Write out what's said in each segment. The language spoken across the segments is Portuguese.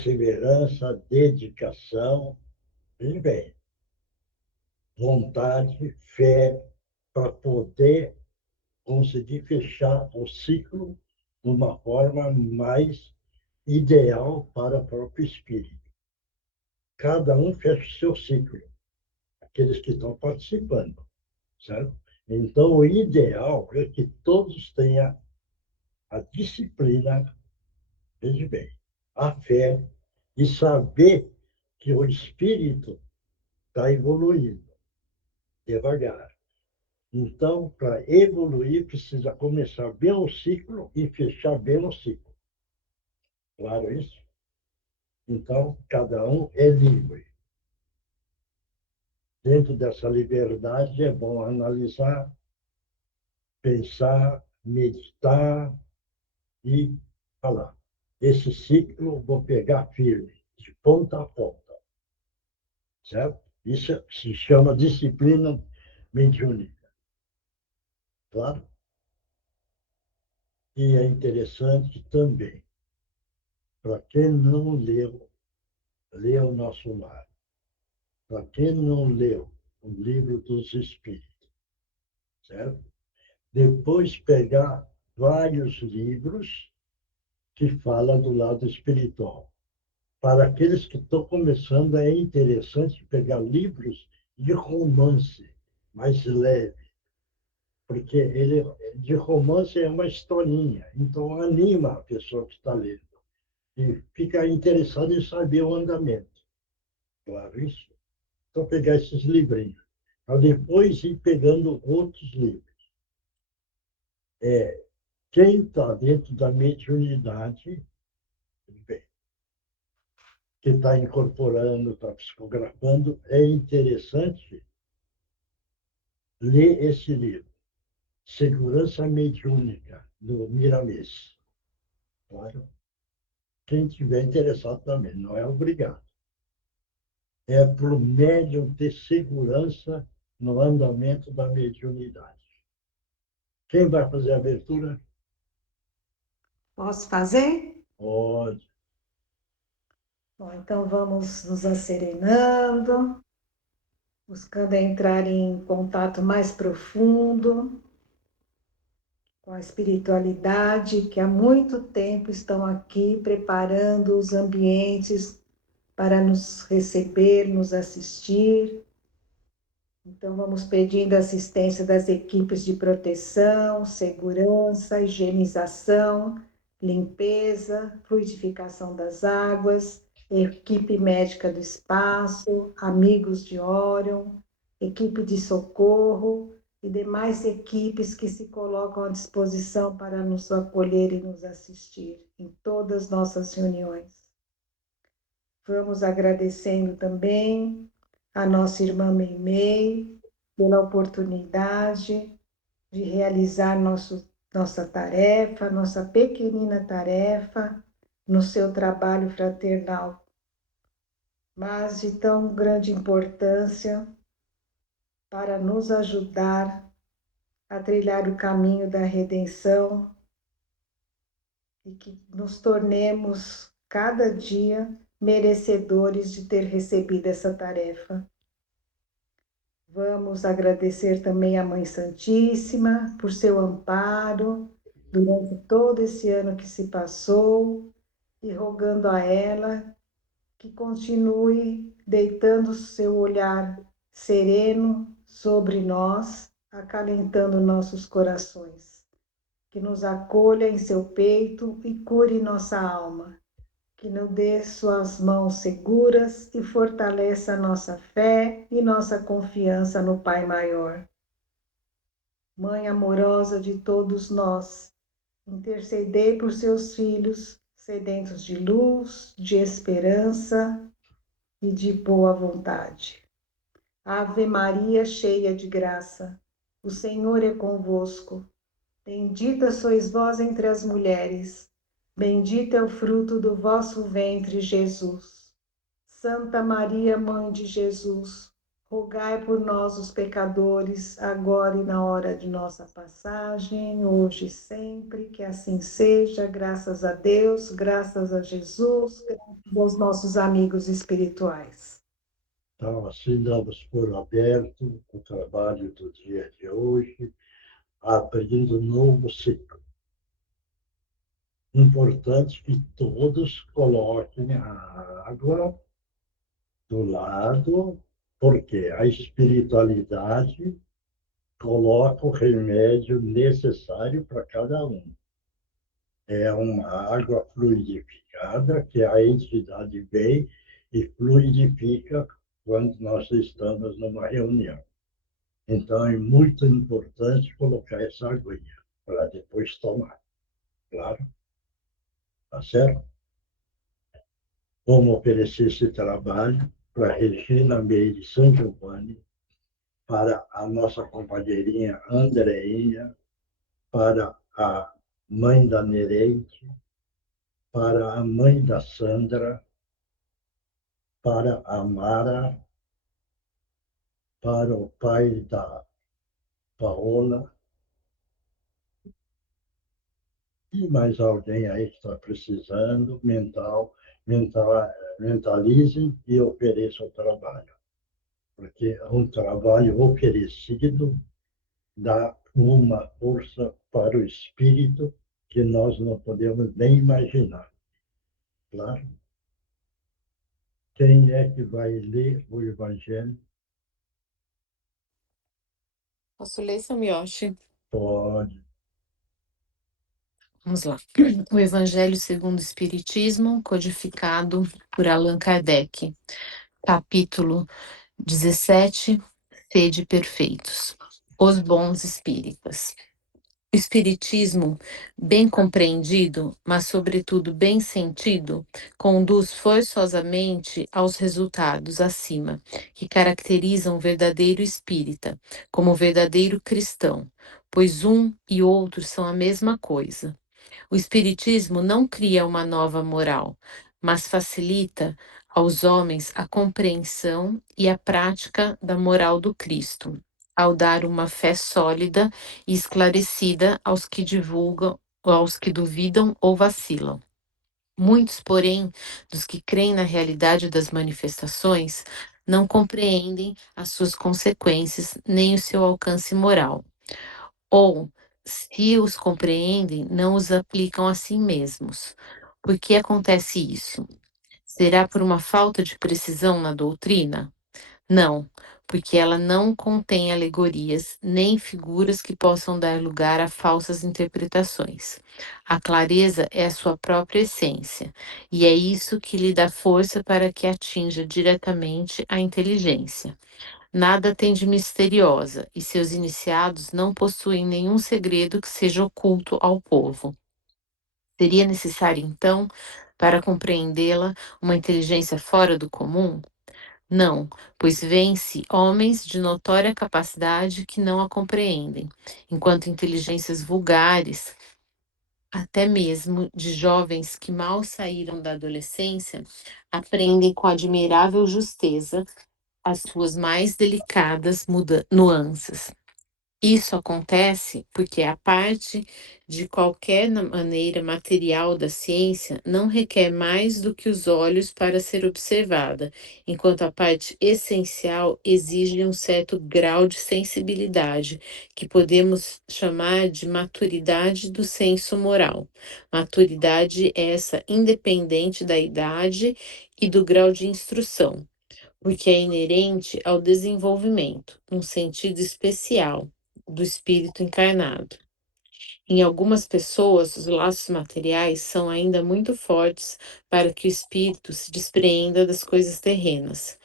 perseverança, dedicação, e bem, vontade, fé, para poder conseguir fechar o ciclo de uma forma mais ideal para o próprio espírito. Cada um fecha o seu ciclo, aqueles que estão participando, certo? Então, o ideal é que todos tenham a disciplina, veja bem, a fé e saber que o espírito está evoluindo devagar. Então, para evoluir, precisa começar bem o ciclo e fechar bem o ciclo. Claro isso? Então, cada um é livre. Dentro dessa liberdade, é bom analisar, pensar, meditar e falar. Esse ciclo vou pegar firme, de ponta a ponta. Certo? Isso se chama disciplina mediúnica. Claro? E é interessante também, para quem não leu, lê o Nosso Lar. Para quem não leu o Livro dos Espíritos, certo? Depois pegar vários livros que falam do lado espiritual. Para aqueles que estão começando, é interessante pegar livros de romance, mais leve, porque ele, de romance é uma historinha, então anima a pessoa que está lendo e fica interessado em saber o andamento. Claro, isso. Então, pegar esses livrinhos. Para depois ir pegando outros livros. Quem está dentro da mediunidade, bem, que está incorporando, está psicografando, é interessante ler esse livro, Segurança Mediúnica, do Miramês. Claro. Quem tiver interessado também, não é obrigado. É para o médium ter segurança no andamento da mediunidade. Quem vai fazer a abertura? Posso fazer? Pode. Bom, então vamos nos acerenando, buscando entrar em contato mais profundo com a espiritualidade que há muito tempo estão aqui preparando os ambientes para nos receber, nos assistir. Então, vamos pedindo assistência das equipes de proteção, segurança, higienização, limpeza, fluidificação das águas, equipe médica do espaço, amigos de Órion, equipe de socorro e demais equipes que se colocam à disposição para nos acolher e nos assistir em todas nossas reuniões. Vamos agradecendo também a nossa irmã Meimei pela oportunidade de realizar nossa tarefa, nossa pequenina tarefa no seu trabalho fraternal, mas de tão grande importância para nos ajudar a trilhar o caminho da redenção e que nos tornemos cada dia merecedores de ter recebido essa tarefa. Vamos agradecer também à Mãe Santíssima por seu amparo durante todo esse ano que se passou e rogando a ela que continue deitando seu olhar sereno sobre nós, acalentando nossos corações, que nos acolha em seu peito e cure nossa alma, que nos dê suas mãos seguras e fortaleça nossa fé e nossa confiança no Pai Maior. Mãe amorosa de todos nós, intercedei por seus filhos, sedentos de luz, de esperança e de boa vontade. Ave Maria, cheia de graça, o Senhor é convosco. Bendita sois vós entre as mulheres, bendito é o fruto do vosso ventre, Jesus. Santa Maria, Mãe de Jesus, Rogai por nós, os pecadores, agora e na hora de nossa passagem, hoje e sempre, que assim seja, graças a Deus, graças a Jesus, graças aos nossos amigos espirituais. Então, assim, damos por aberto o trabalho do dia de hoje, abrindo um novo ciclo. Importante que todos coloquem a água do lado, porque a espiritualidade coloca o remédio necessário para cada um. É uma água fluidificada que a entidade vem e fluidifica quando nós estamos numa reunião. Então, é muito importante colocar essa aguinha para depois tomar. Claro, tá certo? Vamos oferecer esse trabalho para Regina Meire São Giovanni, para a nossa companheirinha Andreinha, para a mãe da Nereide, para a mãe da Sandra, para a Mara, para o pai da Paola, e mais alguém aí que está precisando, mentalizem e ofereçam o trabalho. Porque um trabalho oferecido dá uma força para o espírito que nós não podemos nem imaginar. Claro? Quem é que vai ler o Evangelho? Posso ler, seu Miyoshi? Pode. Vamos lá. O Evangelho segundo o Espiritismo, codificado por Allan Kardec. Capítulo 17. Sede perfeitos. Os bons espíritas. O Espiritismo, bem compreendido, mas sobretudo bem sentido, conduz forçosamente aos resultados acima, que caracterizam o verdadeiro espírita, como o verdadeiro cristão, pois um e outro são a mesma coisa. O Espiritismo não cria uma nova moral, mas facilita aos homens a compreensão e a prática da moral do Cristo, ao dar uma fé sólida e esclarecida aos que divulgam, aos que duvidam ou vacilam. Muitos, porém, dos que creem na realidade das manifestações, não compreendem as suas consequências nem o seu alcance moral. Ou, se os compreendem, não os aplicam a si mesmos. Por que acontece isso? Será por uma falta de precisão na doutrina? Não, porque ela não contém alegorias nem figuras que possam dar lugar a falsas interpretações. A clareza é a sua própria essência, e é isso que lhe dá força para que atinja diretamente a inteligência. Nada tem de misteriosa, e seus iniciados não possuem nenhum segredo que seja oculto ao povo. Seria necessário, então, para compreendê-la, uma inteligência fora do comum? Não, pois vence homens de notória capacidade que não a compreendem, enquanto inteligências vulgares, até mesmo de jovens que mal saíram da adolescência, aprendem com admirável justeza as suas mais delicadas nuances. Isso acontece porque a parte de qualquer maneira material da ciência não requer mais do que os olhos para ser observada, enquanto a parte essencial exige um certo grau de sensibilidade, que podemos chamar de maturidade do senso moral. Maturidade essa independente da idade e do grau de instrução, porque é inerente ao desenvolvimento, um sentido especial do espírito encarnado. Em algumas pessoas, os laços materiais são ainda muito fortes para que o espírito se despreenda das coisas terrenas.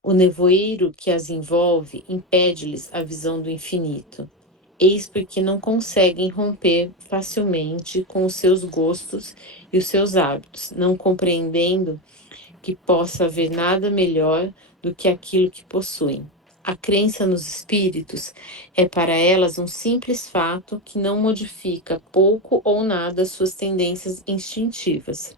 O nevoeiro que as envolve impede-lhes a visão do infinito. Eis porque não conseguem romper facilmente com os seus gostos e os seus hábitos, não compreendendo que possa haver nada melhor do que aquilo que possuem. A crença nos espíritos é para elas um simples fato que não modifica pouco ou nada suas tendências instintivas.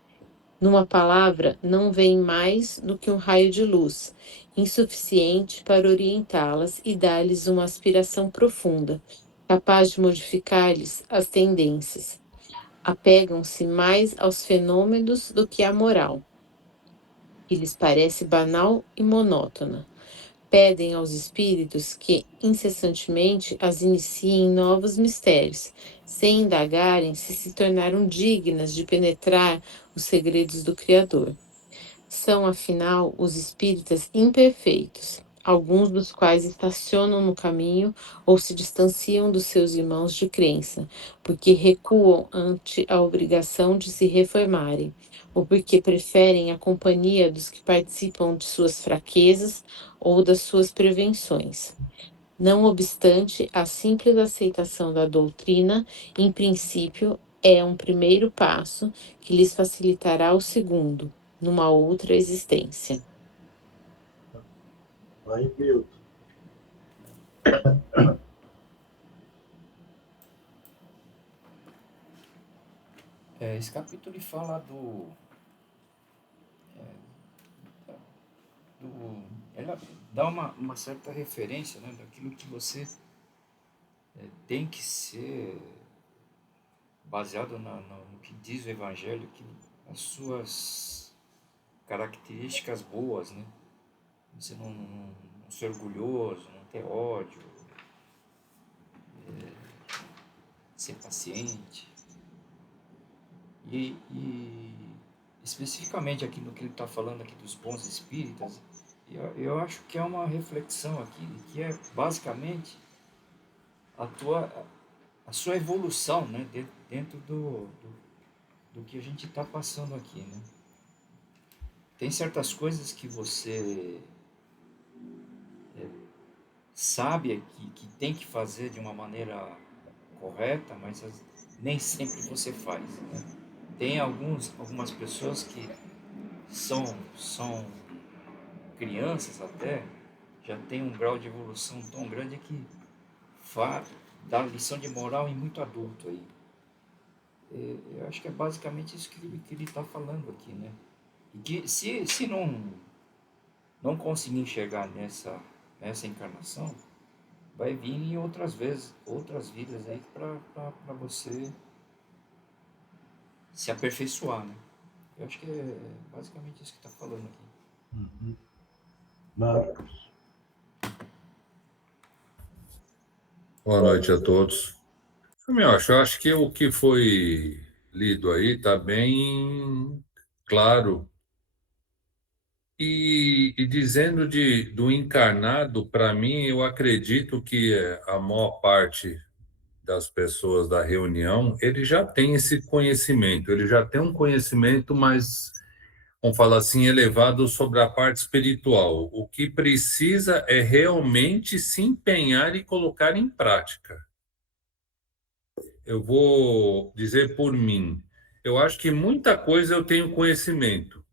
Numa palavra, não veem mais do que um raio de luz, insuficiente para orientá-las e dar-lhes uma aspiração profunda, capaz de modificar-lhes as tendências. Apegam-se mais aos fenômenos do que à moral, que lhes parece banal e monótona. Pedem aos espíritos que incessantemente as iniciem em novos mistérios, sem indagarem se tornaram dignas de penetrar os segredos do Criador. São, afinal, os espíritas imperfeitos, alguns dos quais estacionam no caminho ou se distanciam dos seus irmãos de crença, porque recuam ante a obrigação de se reformarem, ou porque preferem a companhia dos que participam de suas fraquezas ou das suas prevenções. Não obstante, a simples aceitação da doutrina, em princípio, é um primeiro passo que lhes facilitará o segundo, numa outra existência. Vai, Milton. Esse capítulo ele fala ela dá uma certa referência, né, daquilo que você tem que ser baseado no que diz o Evangelho, que as suas características boas, né? Você não ser orgulhoso, não ter ódio, ser paciente. E especificamente aqui no que ele está falando aqui dos bons espíritas, eu acho que é uma reflexão aqui, que é basicamente a sua evolução, né, dentro do que a gente está passando aqui, né? Tem certas coisas que você sabe que tem que fazer de uma maneira correta, mas nem sempre você faz, né? Tem algumas pessoas que são crianças até, já tem um grau de evolução tão grande que dá lição de moral em muito adulto aí. Eu acho que é basicamente isso que ele está falando aqui, né? E que se não conseguir enxergar nessa encarnação, vai vir em outras vidas aí para você se aperfeiçoar, né? Eu acho que é basicamente isso que está falando aqui. Marcos. Boa noite a todos. Eu acho que o que foi lido aí está bem claro. E dizendo do encarnado, para mim, eu acredito que a maior parte das pessoas da reunião, ele já tem esse conhecimento, ele já tem um conhecimento mais, vamos falar assim, elevado sobre a parte espiritual. O que precisa é realmente se empenhar e colocar em prática. Eu vou dizer por mim, eu acho que muita coisa eu tenho conhecimento.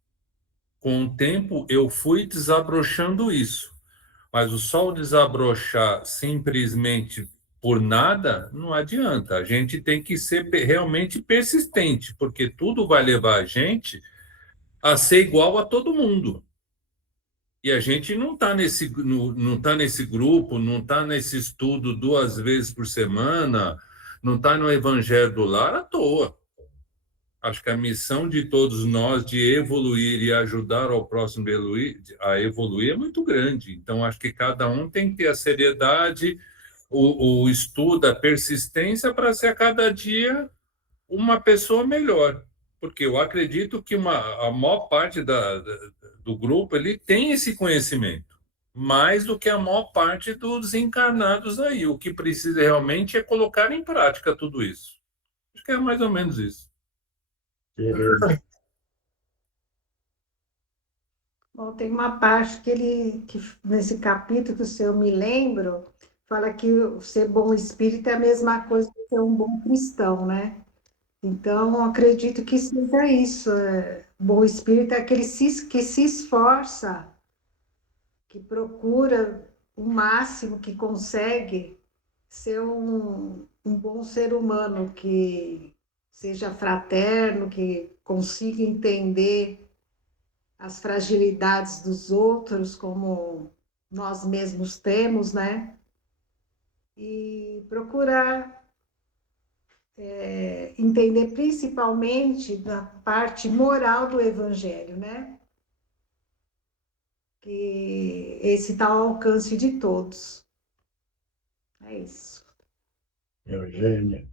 Com o tempo, eu fui desabrochando isso. Mas o sol desabrochar simplesmente por nada, não adianta. A gente tem que ser realmente persistente, porque tudo vai levar a gente a ser igual a todo mundo. E a gente não está não tá nesse grupo, não está nesse estudo 2 vezes por semana, não está no Evangelho do Lar à toa. Acho que a missão de todos nós de evoluir e ajudar ao próximo a evoluir é muito grande. Então, acho que cada um tem que ter a seriedade, o estudo, a persistência para ser a cada dia uma pessoa melhor. Porque eu acredito que a maior parte do grupo ele tem esse conhecimento, mais do que a maior parte dos encarnados aí. O que precisa realmente é colocar em prática tudo isso. Acho que é mais ou menos isso. Bom, tem uma parte que nesse capítulo que eu me lembro, fala que ser bom espírito é a mesma coisa que ser um bom cristão, né? Então, acredito que seja isso. Bom espírito é aquele que se esforça, que procura o máximo que consegue ser um bom ser humano, que seja fraterno, que consiga entender as fragilidades dos outros como nós mesmos temos, né? E procurar entender principalmente da parte moral do Evangelho, né? Que esse está ao alcance de todos. É isso. Eugênia.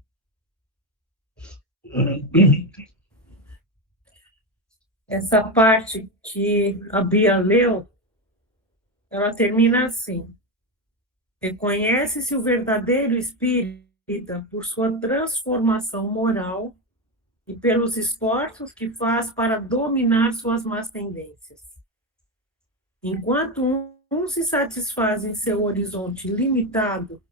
Essa parte que a Bia leu, ela termina assim: reconhece-se o verdadeiro espírita por sua transformação moral e pelos esforços que faz para dominar suas más tendências. Enquanto um se satisfaz em seu horizonte limitado,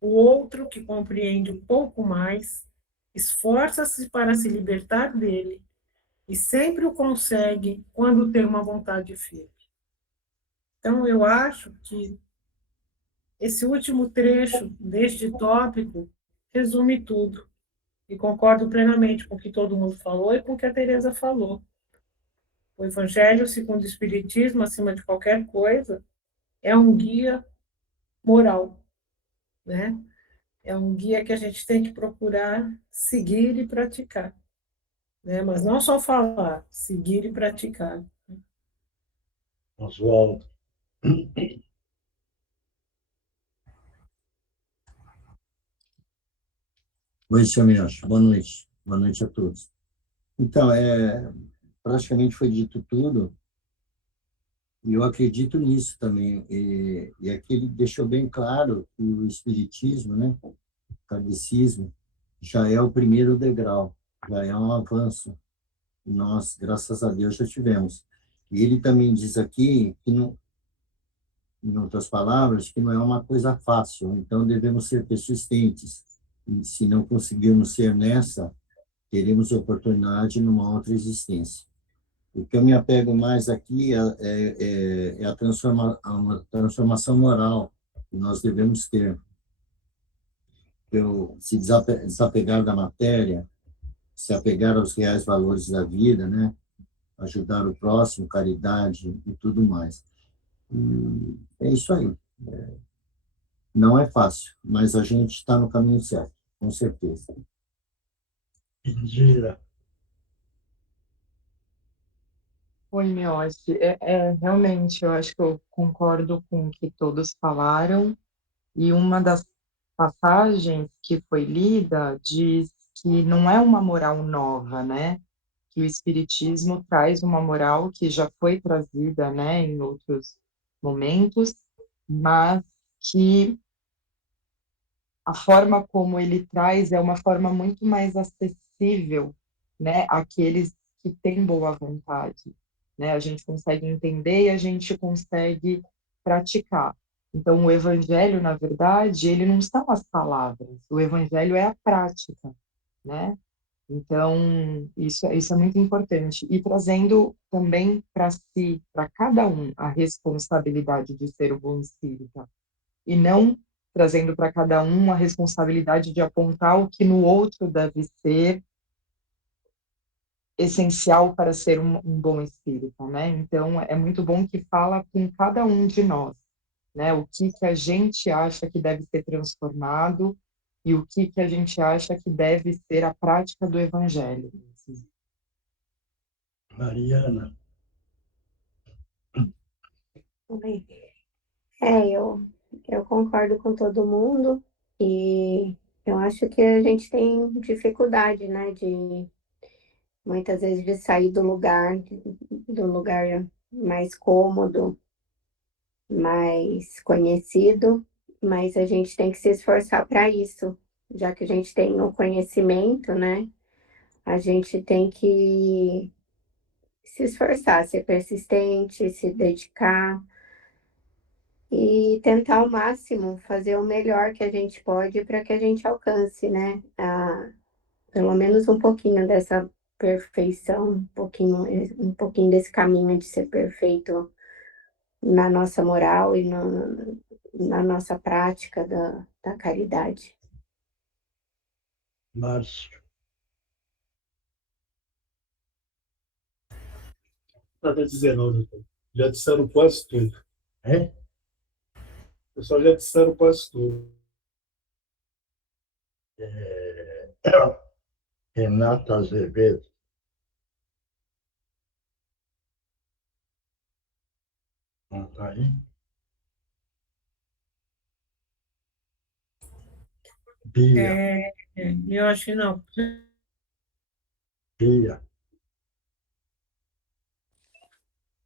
o outro, que compreende um pouco mais, esforça-se para se libertar dele e sempre o consegue quando tem uma vontade firme. Então, eu acho que esse último trecho deste tópico resume tudo. E concordo plenamente com o que todo mundo falou e com o que a Teresa falou. O Evangelho, segundo o Espiritismo, acima de qualquer coisa, é um guia moral, né? É um guia que a gente tem que procurar seguir e praticar, né? Mas não só falar, seguir e praticar. Oswaldo. Oi, seu Miocha. Boa noite. Boa noite a todos. Então, praticamente foi dito tudo, e eu acredito nisso também. E aqui ele deixou bem claro que o Espiritismo, né, o kardecismo, já é o primeiro degrau, já é um avanço. Nós, graças a Deus, já tivemos. E ele também diz aqui, que não, em outras palavras, que não é uma coisa fácil, então devemos ser persistentes. E se não conseguirmos ser nessa, teremos oportunidade numa outra existência. O que eu me apego mais aqui é a transformação moral que nós devemos ter. Se desapegar da matéria, se apegar aos reais valores da vida, né? Ajudar o próximo, caridade e tudo mais. E é isso aí. Não é fácil, mas a gente está no caminho certo, com certeza. Indira. Oi, Miotti. Realmente, eu acho que eu concordo com o que todos falaram, e uma das passagens que foi lida diz que não é uma moral nova, né? Que o Espiritismo traz uma moral que já foi trazida, né, em outros momentos, mas que a forma como ele traz é uma forma muito mais acessível, né, àqueles que têm boa vontade, né? A gente consegue entender e a gente consegue praticar. Então, o evangelho, na verdade, ele não são as palavras, o evangelho é a prática, né? Então, isso é muito importante. E trazendo também para si, para cada um, a responsabilidade de ser o bom espírita, e não trazendo para cada um a responsabilidade de apontar o que no outro deve ser essencial para ser um bom espírita, né? Então, é muito bom que fala com cada um de nós, né? O que a gente acha que deve ser transformado e o que a gente acha que deve ser a prática do evangelho. Mariana. Oi. Eu concordo com todo mundo e eu acho que a gente tem dificuldade, né, de muitas vezes de sair do lugar mais cômodo, mais conhecido, mas a gente tem que se esforçar para isso, já que a gente tem o conhecimento, né? A gente tem que se esforçar, ser persistente, se dedicar e tentar ao máximo fazer o melhor que a gente pode para que a gente alcance, né? Pelo menos um pouquinho dessa perfeição, um pouquinho desse caminho de ser perfeito na nossa moral e na nossa prática da caridade. Márcio. Nada a dizer, não, doutor. Já disseram quase tudo. Hein? O pessoal já disseram quase tudo. Renata Azevedo. Não está aí? Bia. Eu acho que não. Bia.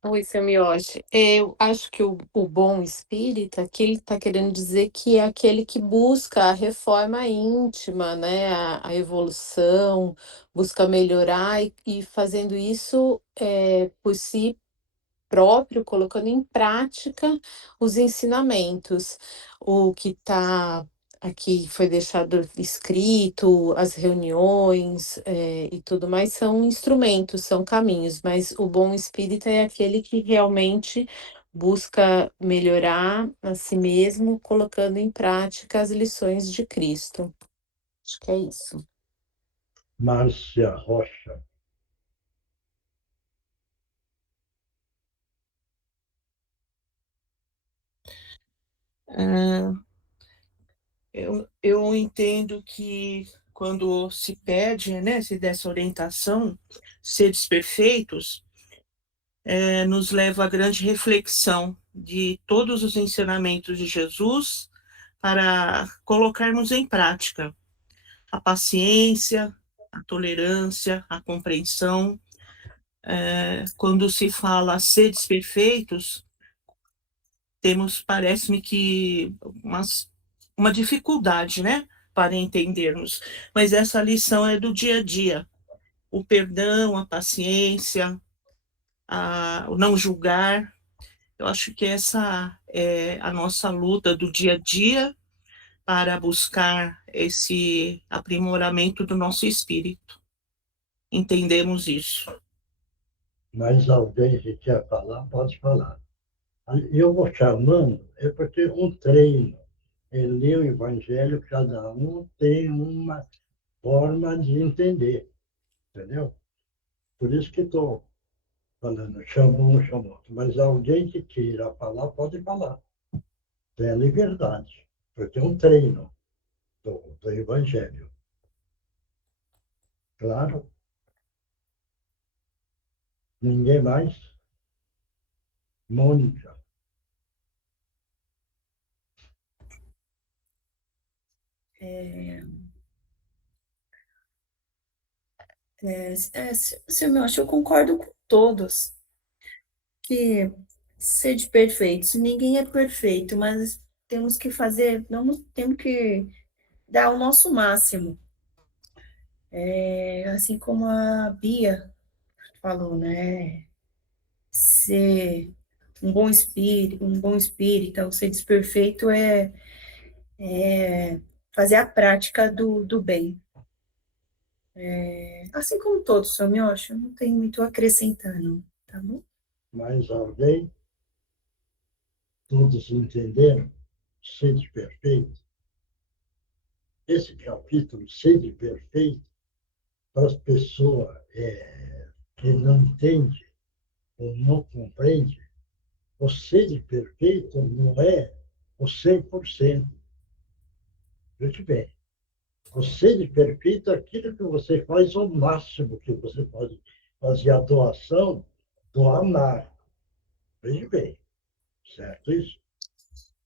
Oi, Semiote. Eu acho que o bom espírita, que ele está querendo dizer que é aquele que busca a reforma íntima, né? A evolução, busca melhorar e fazendo isso por si próprio, colocando em prática os ensinamentos. O que está aqui foi deixado escrito, as reuniões, e tudo mais são instrumentos, são caminhos, mas o bom espírita é aquele que realmente busca melhorar a si mesmo, colocando em prática as lições de Cristo. Acho que é isso. Márcia Rocha. Eu entendo que quando se pede, né, se dessa orientação, seres perfeitos, nos leva à grande reflexão de todos os ensinamentos de Jesus para colocarmos em prática a paciência, a tolerância, a compreensão. Quando se fala seres perfeitos, temos, parece-me que, uma dificuldade, né, para entendermos. Mas essa lição é do dia a dia. O perdão, a paciência, o não julgar. Eu acho que essa é a nossa luta do dia a dia para buscar esse aprimoramento do nosso espírito. Entendemos isso. Mais alguém que quer falar, pode falar. Eu vou chamando, é porque um treino. Ler o Evangelho, cada um tem uma forma de entender, entendeu? Por isso que estou falando, chama um, chama outro. Mas alguém que queira falar, pode falar. Tem a liberdade, porque é um treino do Evangelho. Claro? Ninguém mais? Mônica. Silvio, eu concordo com todos que sede perfeitos, ninguém é perfeito, mas temos que fazer, temos que dar o nosso máximo. Assim como a Bia falou, né? Ser um bom espírito, o ser desperfeito é fazer a prática do bem. Assim como todos, eu não tem muito a acrescentar, não, tá bom? Mais alguém? Todos entenderam? Sede perfeito. Esse capítulo, Sede perfeito, para as pessoas que não entendem ou não compreendem, o sede perfeito não é o 100%. Veja bem, o sede perfeito é aquilo que você faz o máximo que você pode fazer a doação do amar. Veja bem, certo isso?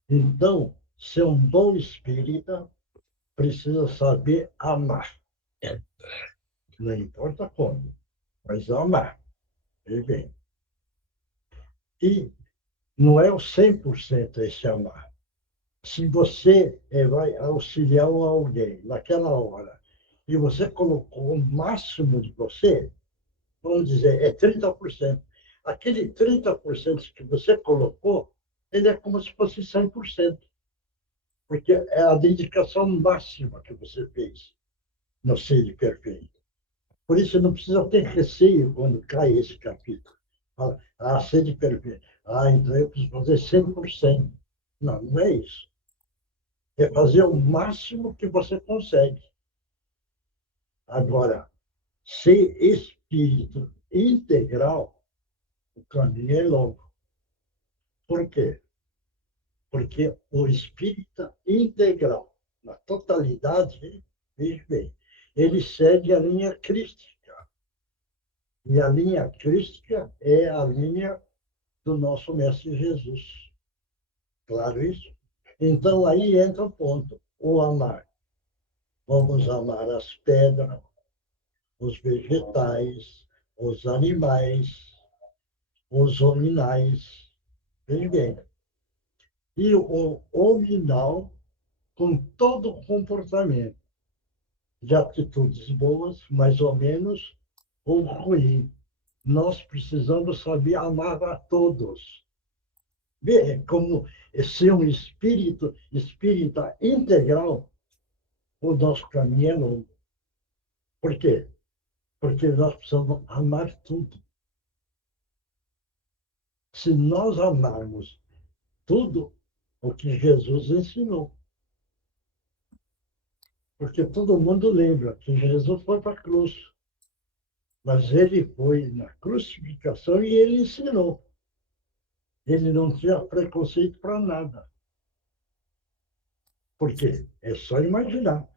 Então, ser um bom espírita precisa saber amar. Não importa como, mas amar. Veja bem. E não é o 100% esse amar. Se você vai auxiliar alguém naquela hora e você colocou o máximo de você, vamos dizer, é 30%. Aquele 30% que você colocou, ele é como se fosse 100%. Porque é a dedicação máxima que você fez no ser perfeito. Por isso, não precisa ter receio quando cai esse capítulo. Fala, sede perfeito. Então eu preciso fazer 100%. Não, não é isso. É fazer o máximo que você consegue. Agora, ser espírito integral, o caminho é longo. Por quê? Porque o espírita integral, na totalidade, veja bem, ele segue a linha crística. E a linha crística é a linha do nosso Mestre Jesus. Claro isso? Então, aí entra o ponto, o amar. Vamos amar as pedras, os vegetais, os animais, os hominais. Veja bem. E o hominal com todo o comportamento, de atitudes boas, mais ou menos, ou ruim. Nós precisamos saber amar a todos. Ver como ser um espírita integral, o nosso caminho é longo. Por quê? Porque nós precisamos amar tudo. Se nós amarmos tudo o que Jesus ensinou, porque todo mundo lembra que Jesus foi para a cruz, mas ele foi na crucificação e ele ensinou. Ele não tinha preconceito para nada. Por quê? É só imaginar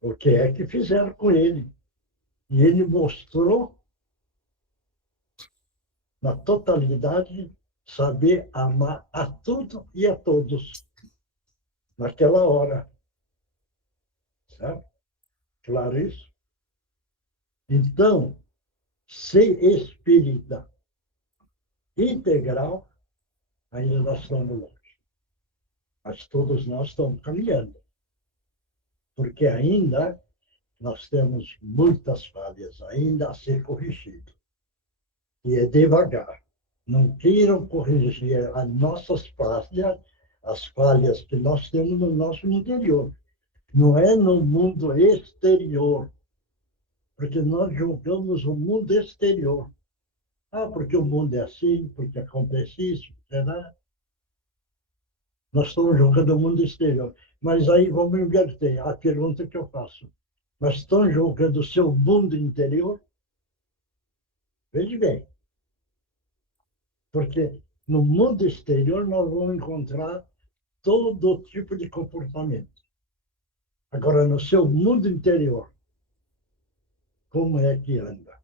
o que é que fizeram com ele. E ele mostrou, na totalidade, saber amar a tudo e a todos, naquela hora. Certo? Claro isso? Então, ser espírita integral, ainda nós estamos longe. Mas todos nós estamos caminhando. Porque ainda nós temos muitas falhas ainda a ser corrigido. E é devagar. Não queiram corrigir as nossas falhas, as falhas que nós temos no nosso interior. Não é no mundo exterior. Porque nós julgamos o mundo exterior. Ah, porque o mundo é assim, porque acontece isso, será? Nós estamos julgando o mundo exterior. Mas aí vamos inverter a pergunta que eu faço. Mas estão julgando o seu mundo interior? Veja bem. Porque no mundo exterior nós vamos encontrar todo tipo de comportamento. Agora, no seu mundo interior, como é que anda?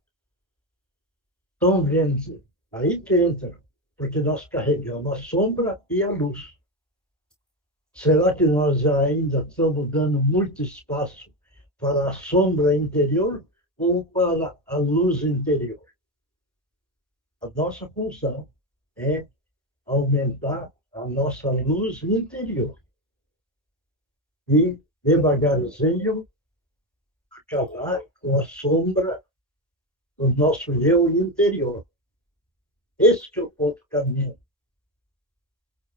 Estão vendo? Aí que entra, porque nós carregamos a sombra e a luz. Será que nós ainda estamos dando muito espaço para a sombra interior ou para a luz interior? A nossa função é aumentar a nossa luz interior e, devagarzinho, acabar com a sombra do nosso eu interior. Esse que é o ponto caminho.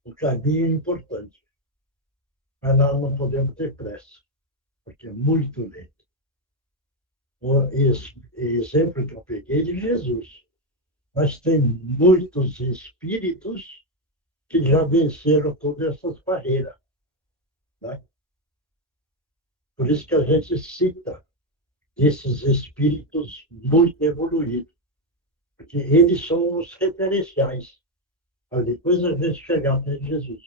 O caminho é importante. Mas nós não podemos ter pressa, porque é muito lento. O exemplo que eu peguei de Jesus. Mas tem muitos espíritos que já venceram todas essas barreiras. Né? Por isso que a gente cita esses espíritos muito evoluídos, porque eles são os referenciais, para depois a gente chegar até Jesus.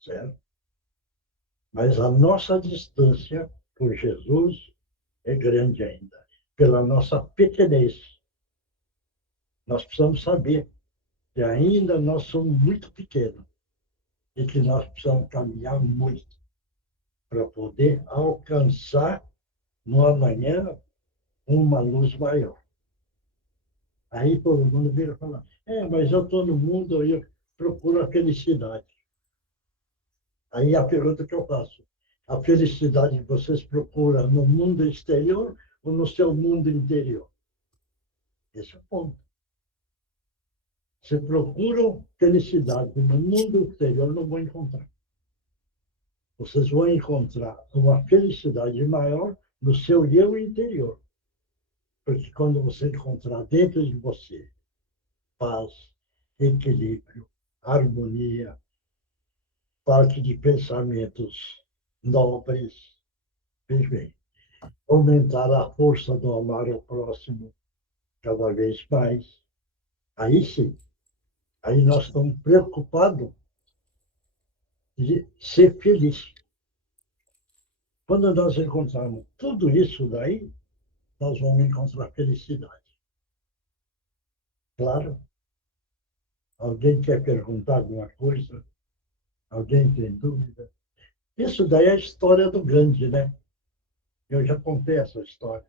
Certo? Mas a nossa distância por Jesus é grande ainda, pela nossa pequenez. Nós precisamos saber que ainda nós somos muito pequenos e que nós precisamos caminhar muito para poder alcançar no amanhã uma luz maior. Aí todo mundo vira e fala, mas eu estou no mundo e eu procuro a felicidade. Aí a pergunta que eu faço, a felicidade que vocês procuram no mundo exterior ou no seu mundo interior? Esse é o ponto. Se procuram felicidade no mundo exterior, não vão encontrar. Vocês vão encontrar uma felicidade maior no seu eu interior. Porque quando você encontrar dentro de você paz, equilíbrio, harmonia, parte de pensamentos nobres, veja bem, aumentar a força do amar ao próximo cada vez mais, Aí sim, aí nós estamos preocupados de ser feliz. Quando nós encontrarmos tudo isso daí, nós vamos encontrar felicidade. Claro, alguém quer perguntar alguma coisa? Alguém tem dúvida? Isso daí é a história do Gandhi, né? Eu já contei essa história.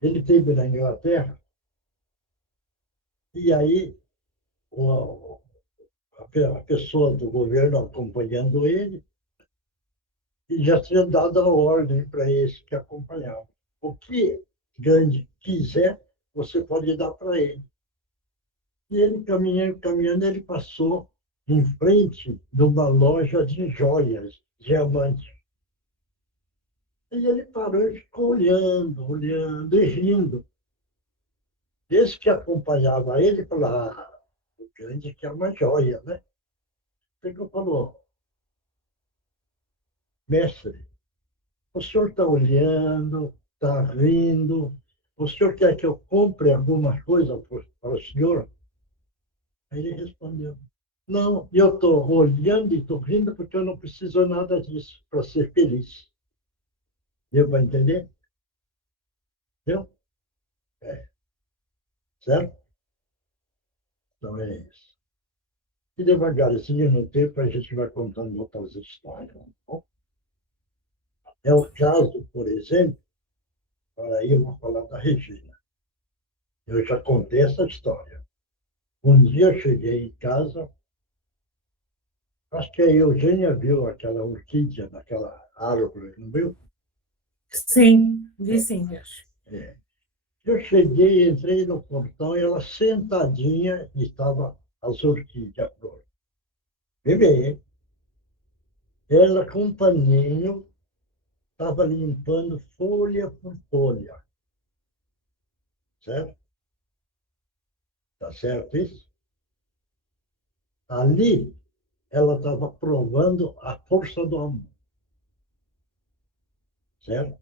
Ele esteve na Inglaterra e aí a pessoa do governo acompanhando ele e já tinha dado a ordem para esse que acompanhava. O que Gandhi quiser, você pode dar para ele. E ele, caminhando, caminhando, ele passou em frente de uma loja de joias, diamantes. E ele parou e ficou olhando, olhando e rindo. Esse que acompanhava ele falou, o grande que é uma joia, né? Ele falou, mestre, o senhor está olhando, está rindo, o senhor quer que eu compre alguma coisa para o senhor? Aí ele respondeu, não, eu estou olhando e estou rindo porque eu não preciso nada disso para ser feliz. Deu para entender? Deu? É. Certo? Então é isso. E devagarzinho no tempo a gente vai contando outras histórias. Tá bom? É o caso, por exemplo, para aí eu vou falar da Regina. Eu já contei essa história. Um dia eu cheguei em casa, acho que a Eugênia viu aquela orquídea naquela árvore, não viu? Sim, vi sim, acho. É. Eu cheguei, entrei no portão e ela sentadinha estava as orquídeas flor. Bebê, ela com um paninho estava limpando folha por folha. Certo? Tá certo isso? Ali, ela estava provando a força do amor. Certo?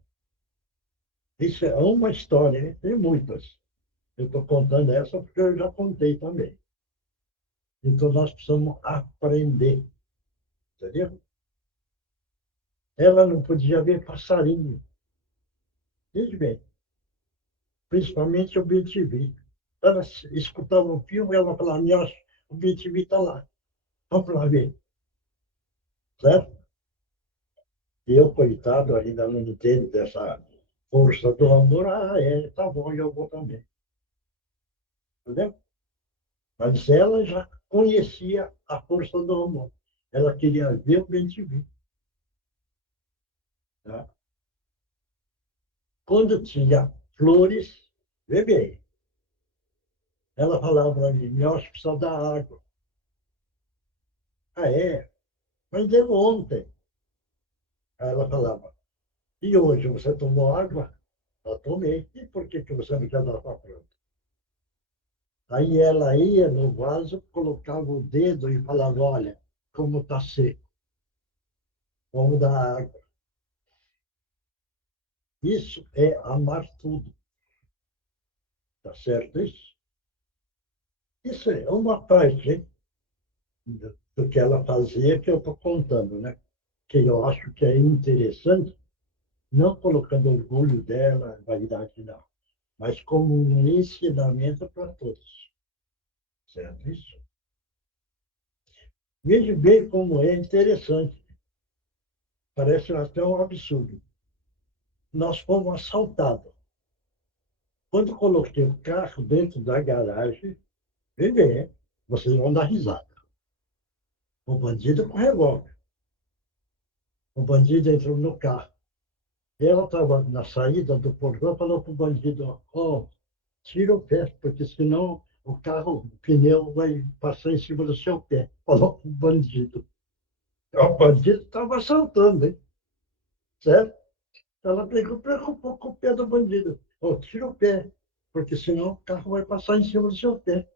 Isso é uma história, hein? Tem muitas. Eu estou contando essa porque eu já contei também. Então, nós precisamos aprender. Entendeu? Ela não podia ver passarinho. Veja bem, principalmente o BTV. Ela escutava um filme, ela falava, nossa, o BTV está lá. Vamos lá ver. Certo? E eu, coitado, ainda não entendo dessa força do amor. Tá bom, eu vou também. Entendeu? Mas ela já conhecia a força do amor. Ela queria ver o BTV. Tá? Quando tinha flores, vê bem, ela falava para mim, eu acho que precisa dar água. Ah, é? Mas deu ontem. Aí ela falava, e hoje você tomou água? Eu tomei. E por que você não quer dar para planta? Aí ela ia no vaso, colocava o dedo e falava, olha, como está seco, vamos dar água. Isso é amar tudo. Tá certo isso? Isso é uma parte, hein, do que ela fazia que eu estou contando, né? Que eu acho que é interessante, não colocando orgulho dela, vaidade, não, mas como um ensinamento para todos. Certo isso? Veja bem como é interessante. Parece até um absurdo. Nós fomos assaltados. Quando coloquei o carro dentro da garagem, vem bem, vocês vão dar risada. O bandido com revólver. O bandido entrou no carro. Ela estava na saída do portão, falou para o bandido, tira o pé, porque senão o carro, o pneu vai passar em cima do seu pé. Falou para o bandido. O bandido estava assaltando, hein? Certo? Ela pegou, preocupou com o pé do bandido. Tira o pé, porque senão o carro vai passar em cima do seu pé.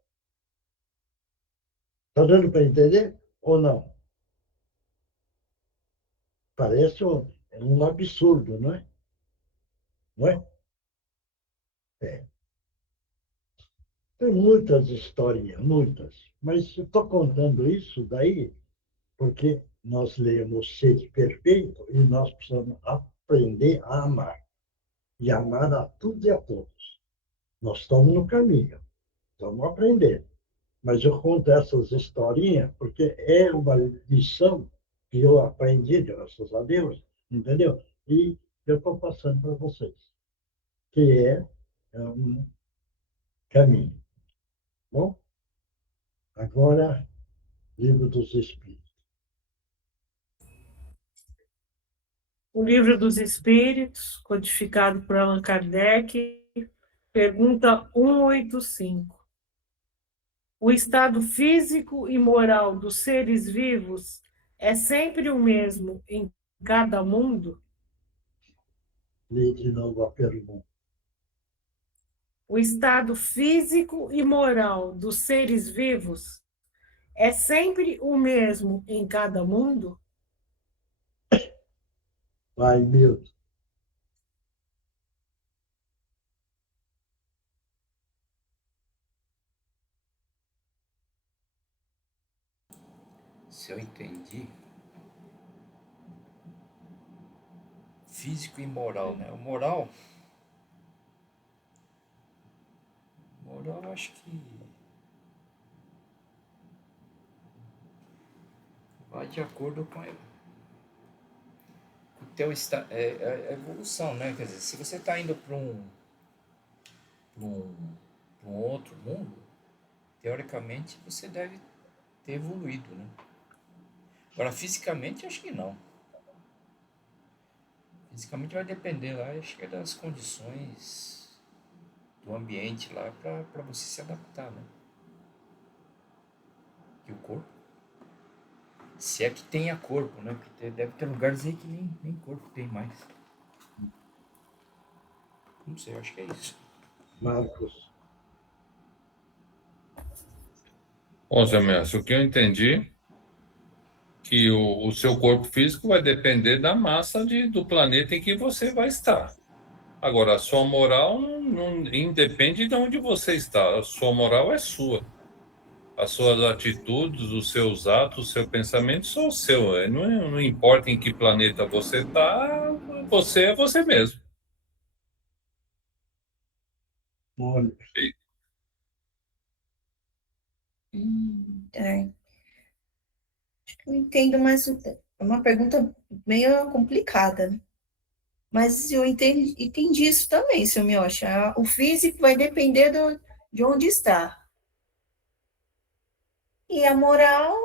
Está dando para entender ou não? Parece um absurdo, não é? Não é? É. Tem muitas historinhas, muitas. Mas eu estou contando isso daí porque nós lemos Sede Perfeito e nós precisamos aprender a amar. E amar a tudo e a todos. Nós estamos no caminho, estamos aprendendo. Mas eu conto essas historinhas porque é uma lição que eu aprendi, graças a Deus, entendeu? E eu estou passando para vocês, que é um caminho. Bom, agora, Livro dos Espíritos. O Livro dos Espíritos, codificado por Allan Kardec, pergunta 185. O estado físico e moral dos seres vivos é sempre o mesmo em cada mundo? Lê de novo a pergunta. O estado físico e moral dos seres vivos é sempre o mesmo em cada mundo? Vai, Milton. Se eu entendi, físico e moral, né? O moral, eu acho que vai de acordo com o teu estado, a evolução, né? Quer dizer, se você está indo para um outro mundo, teoricamente você deve ter evoluído, né? Agora, fisicamente, acho que não. Fisicamente vai depender lá, acho que é das condições do ambiente lá para você se adaptar, né? E o corpo, se é que tenha corpo, né? Porque deve ter lugares aí que nem corpo tem mais. Não sei, eu acho que é isso. Marcos. Bom, Zé Mestre, o que eu entendi que o seu corpo físico vai depender da massa do planeta em que você vai estar. Agora, a sua moral não independe de onde você está. A sua moral é sua. As suas atitudes, os seus atos, o seu pensamento são o seu. Não importa em que planeta você está, você é você mesmo. Mônica. É. Acho que eu entendo, mas é uma pergunta meio complicada, né? Mas eu entendi isso também, seu Miyoshi. O físico vai depender de onde está. E a moral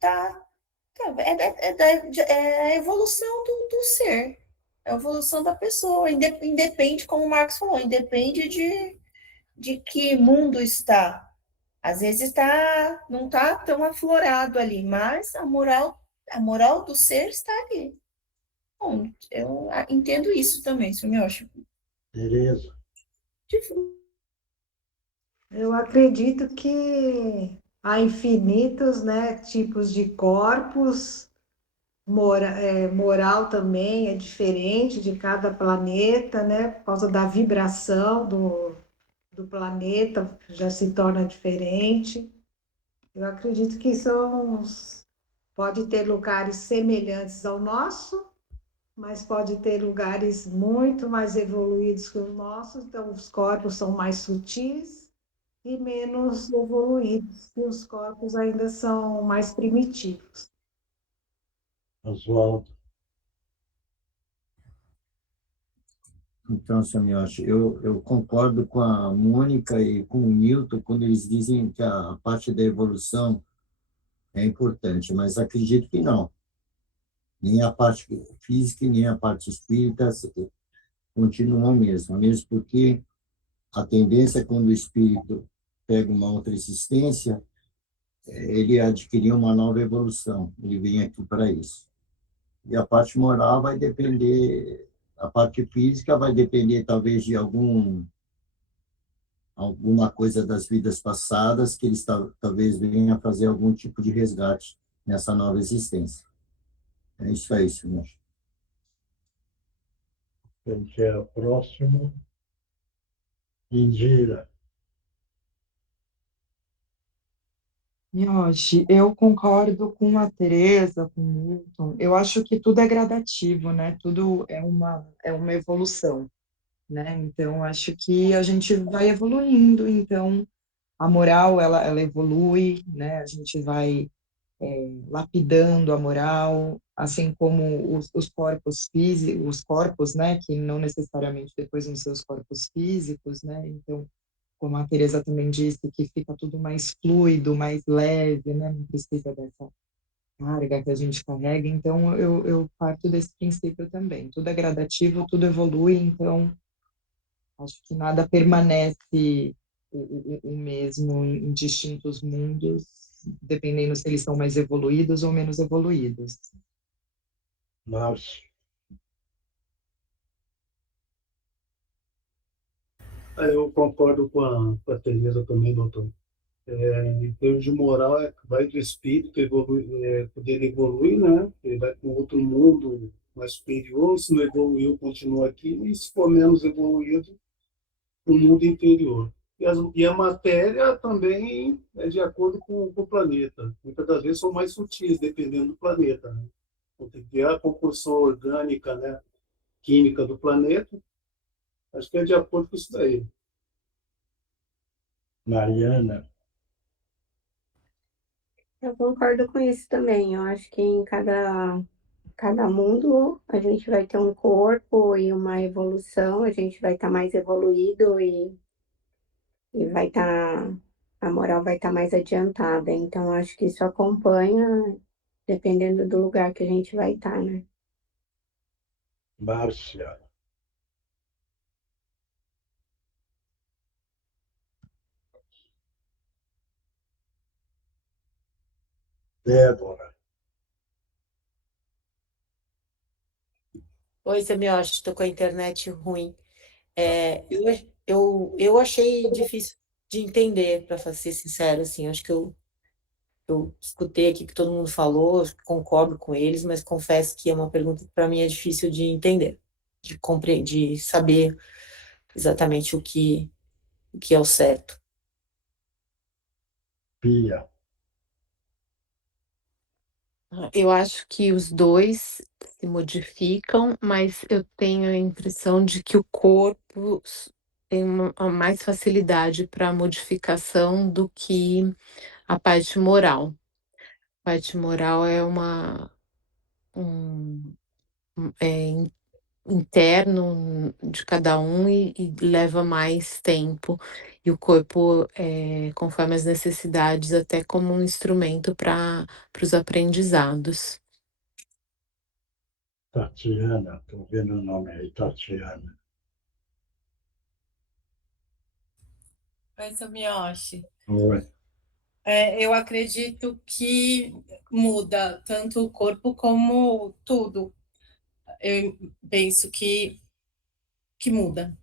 tá, é a evolução do ser, é a evolução da pessoa, independe, como o Marcos falou, independe de que mundo está. Às vezes não está tão aflorado ali, mas a moral do ser está ali. Bom, eu entendo isso também, seu Miyoshi. Tereza. Eu acredito que há infinitos, né, tipos de corpos, moral também é diferente de cada planeta, né, por causa da vibração do planeta, já se torna diferente. Eu acredito que pode ter lugares semelhantes ao nosso, mas pode ter lugares muito mais evoluídos que o nosso, então os corpos são mais sutis e menos evoluídos, e os corpos ainda são mais primitivos. Oswaldo. Então, Samioshi, eu concordo com a Mônica e com o Newton quando eles dizem que a parte da evolução é importante, mas acredito que não. Nem a parte física e nem a parte espírita continuam mesmo porque a tendência é quando o espírito pega uma outra existência, ele adquirir uma nova evolução, ele vem aqui para isso. E a parte moral vai depender, a parte física vai depender talvez de alguma coisa das vidas passadas que eles talvez venham a fazer algum tipo de resgate nessa nova existência. É isso aí, senhor. Quem quer o próximo? Indira. Yoshi, eu concordo com a Teresa, com o Milton. Eu acho que tudo é gradativo, né? Tudo é uma evolução, né? Então, acho que a gente vai evoluindo. Então, a moral, ela evolui, né? A gente vai lapidando a moral, assim como os corpos físicos, os corpos, né? Que não necessariamente depois vão ser os corpos físicos, né? Então, como a Teresa também disse, que fica tudo mais fluido, mais leve, né? Não precisa dessa carga que a gente carrega. Então, eu parto desse princípio também. Tudo é gradativo, tudo evolui, então acho que nada permanece o mesmo em distintos mundos, dependendo se eles são mais evoluídos ou menos evoluídos. Márcio, Eu concordo com a Teresa também, doutor. Em termos de moral, vai do espírito quando ele evolui, né? Ele vai para um outro mundo mais superior. Se não evoluiu, continua aqui. E se for menos evoluído, o mundo inferior. E a matéria também é de acordo com o planeta. Muitas das vezes são mais sutis, dependendo do planeta, né? Então, tem que ver a composição orgânica, né? Química do planeta. Acho que é de acordo com isso daí. Mariana, Eu concordo com isso também. Eu acho que em cada mundo a gente vai ter um corpo e uma evolução, a gente vai estar mais evoluído e vai estar, a moral vai estar mais adiantada. Então, acho que isso acompanha, dependendo do lugar que a gente vai estar, né? Márcia, Débora, Oi, Semiotti, estou com a internet ruim. Eu achei difícil de entender, para ser sincero, assim, acho que eu escutei aqui que todo mundo falou, concordo com eles, mas confesso que é uma pergunta que para mim é difícil de entender, de compreender, de saber exatamente o que é o certo. Pia, Eu acho que os dois se modificam, mas eu tenho a impressão de que o corpo tem uma mais facilidade para modificação do que a parte moral. A parte moral é um, interno de cada um e leva mais tempo. E o corpo, conforme as necessidades, até como um instrumento para os aprendizados. Tatiana, estou vendo o nome aí, Tatiana. Oi, Samioshi. Oi. Eu acredito que muda tanto o corpo como tudo. Eu penso que muda.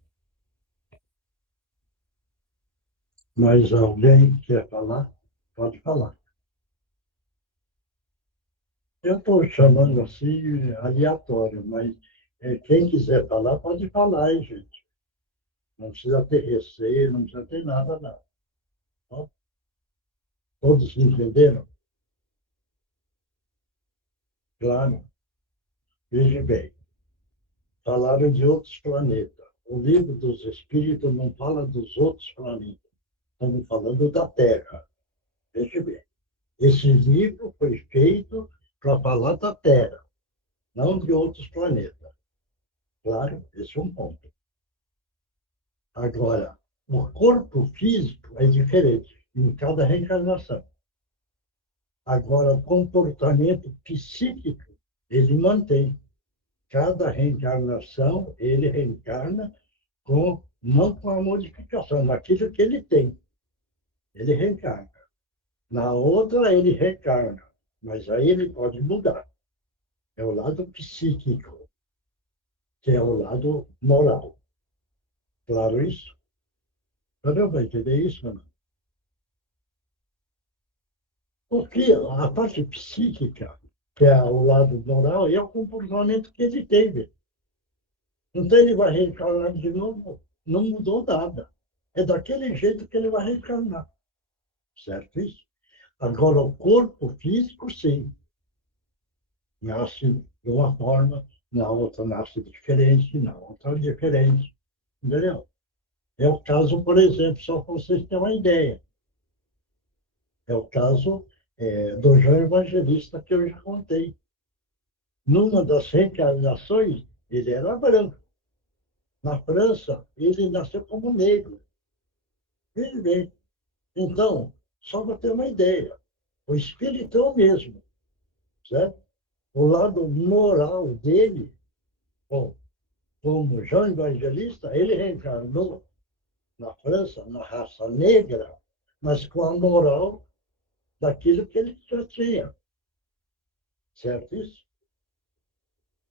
Mais alguém quer falar? Pode falar. Eu estou chamando assim aleatório, mas quem quiser falar, pode falar, hein, gente. Não precisa ter receio, não precisa ter nada, não. Ó, todos entenderam? Claro. Veja bem, falaram de outros planetas. O livro dos Espíritos não fala dos outros planetas. Estamos falando da Terra. Veja bem. Esse livro foi feito para falar da Terra, não de outros planetas. Claro, esse é um ponto. Agora, o corpo físico é diferente em cada reencarnação. Agora, o comportamento psíquico, ele mantém. Cada reencarnação, ele reencarna não com a modificação, naquilo que ele tem. Ele reencarna. Na outra, ele reencarna, mas aí ele pode mudar. É o lado psíquico, que é o lado moral. Claro isso? Entendeu? Vai entender isso, não? Porque a parte psíquica, que é o lado moral, é o comportamento que ele teve. Então ele vai reencarnar de novo, não mudou nada. É daquele jeito que ele vai reencarnar. Certo isso? Agora, o corpo físico, sim, nasce de uma forma, na outra nasce diferente, na outra diferente. Entendeu? É o caso, por exemplo, só para vocês terem uma ideia. É o caso do João Evangelista que eu já contei. Numa das reencarnações, ele era branco. Na França, ele nasceu como negro. Veja bem. Então, só para ter uma ideia, o espírito é o mesmo, certo? O lado moral dele, bom, como João Evangelista, ele reencarnou na França, na raça negra, mas com a moral daquilo que ele já tinha. Certo isso?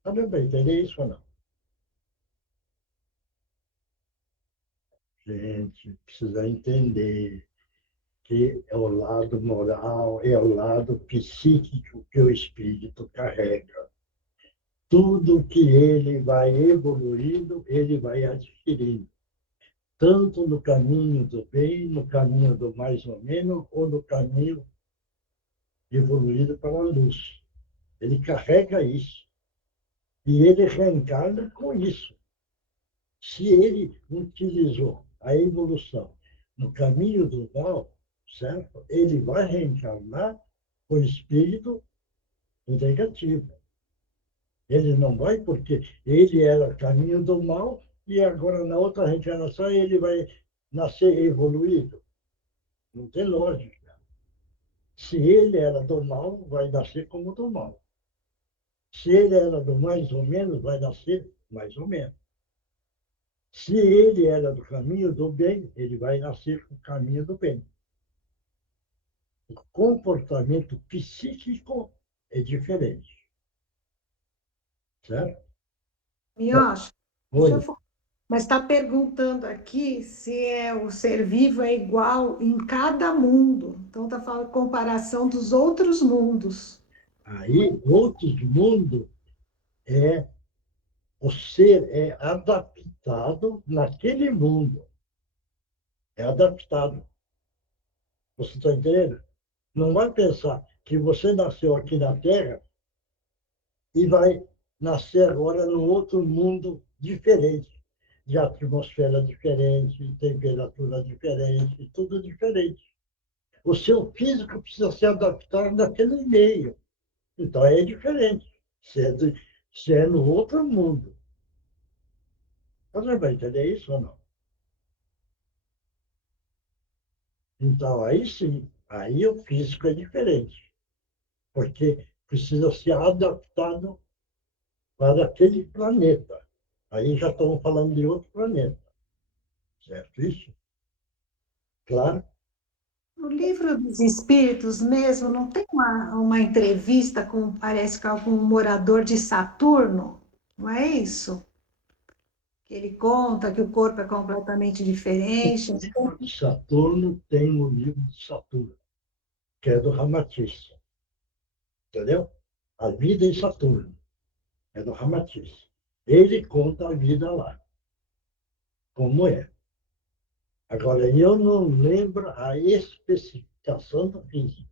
Tá bem para entender isso ou não? Gente, precisa entender que é o lado moral, é o lado psíquico que o espírito carrega. Tudo que ele vai evoluindo, ele vai adquirindo. Tanto no caminho do bem, no caminho do mais ou menos, ou no caminho evoluído para a luz. Ele carrega isso. E ele reencarna com isso. Se ele utilizou a evolução no caminho do mal, certo? Ele vai reencarnar com espírito negativo. Ele não vai porque ele era caminho do mal e agora na outra reencarnação ele vai nascer evoluído. Não tem lógica. Se ele era do mal, vai nascer como do mal. Se ele era do mais ou menos, vai nascer mais ou menos. Se ele era do caminho do bem, ele vai nascer com o caminho do bem. O comportamento psíquico é diferente. Certo? Miocha, Oi. mas está perguntando aqui se o ser vivo é igual em cada mundo. Então está falando comparação dos outros mundos. Aí, outros mundos o ser é adaptado naquele mundo. É adaptado. Você está entendendo? Não vai pensar que você nasceu aqui na Terra e vai nascer agora num outro mundo diferente, de atmosfera diferente, temperatura diferente, tudo diferente. O seu físico precisa se adaptar naquele meio. Então é diferente. Se é no outro mundo. Você vai entender isso ou não? Então, aí sim, aí o físico é diferente, porque precisa ser adaptado para aquele planeta. Aí já estamos falando de outro planeta, certo isso? Claro? No livro dos Espíritos mesmo, não tem uma entrevista com, parece que algum morador de Saturno? Não é isso? Que ele conta que o corpo é completamente diferente. O livro de Saturno tem o livro de Saturno, que é do Ramatiz. Entendeu? A vida em Saturno é do Ramatiz. Ele conta a vida lá, como é. Agora, eu não lembro a especificação do físico.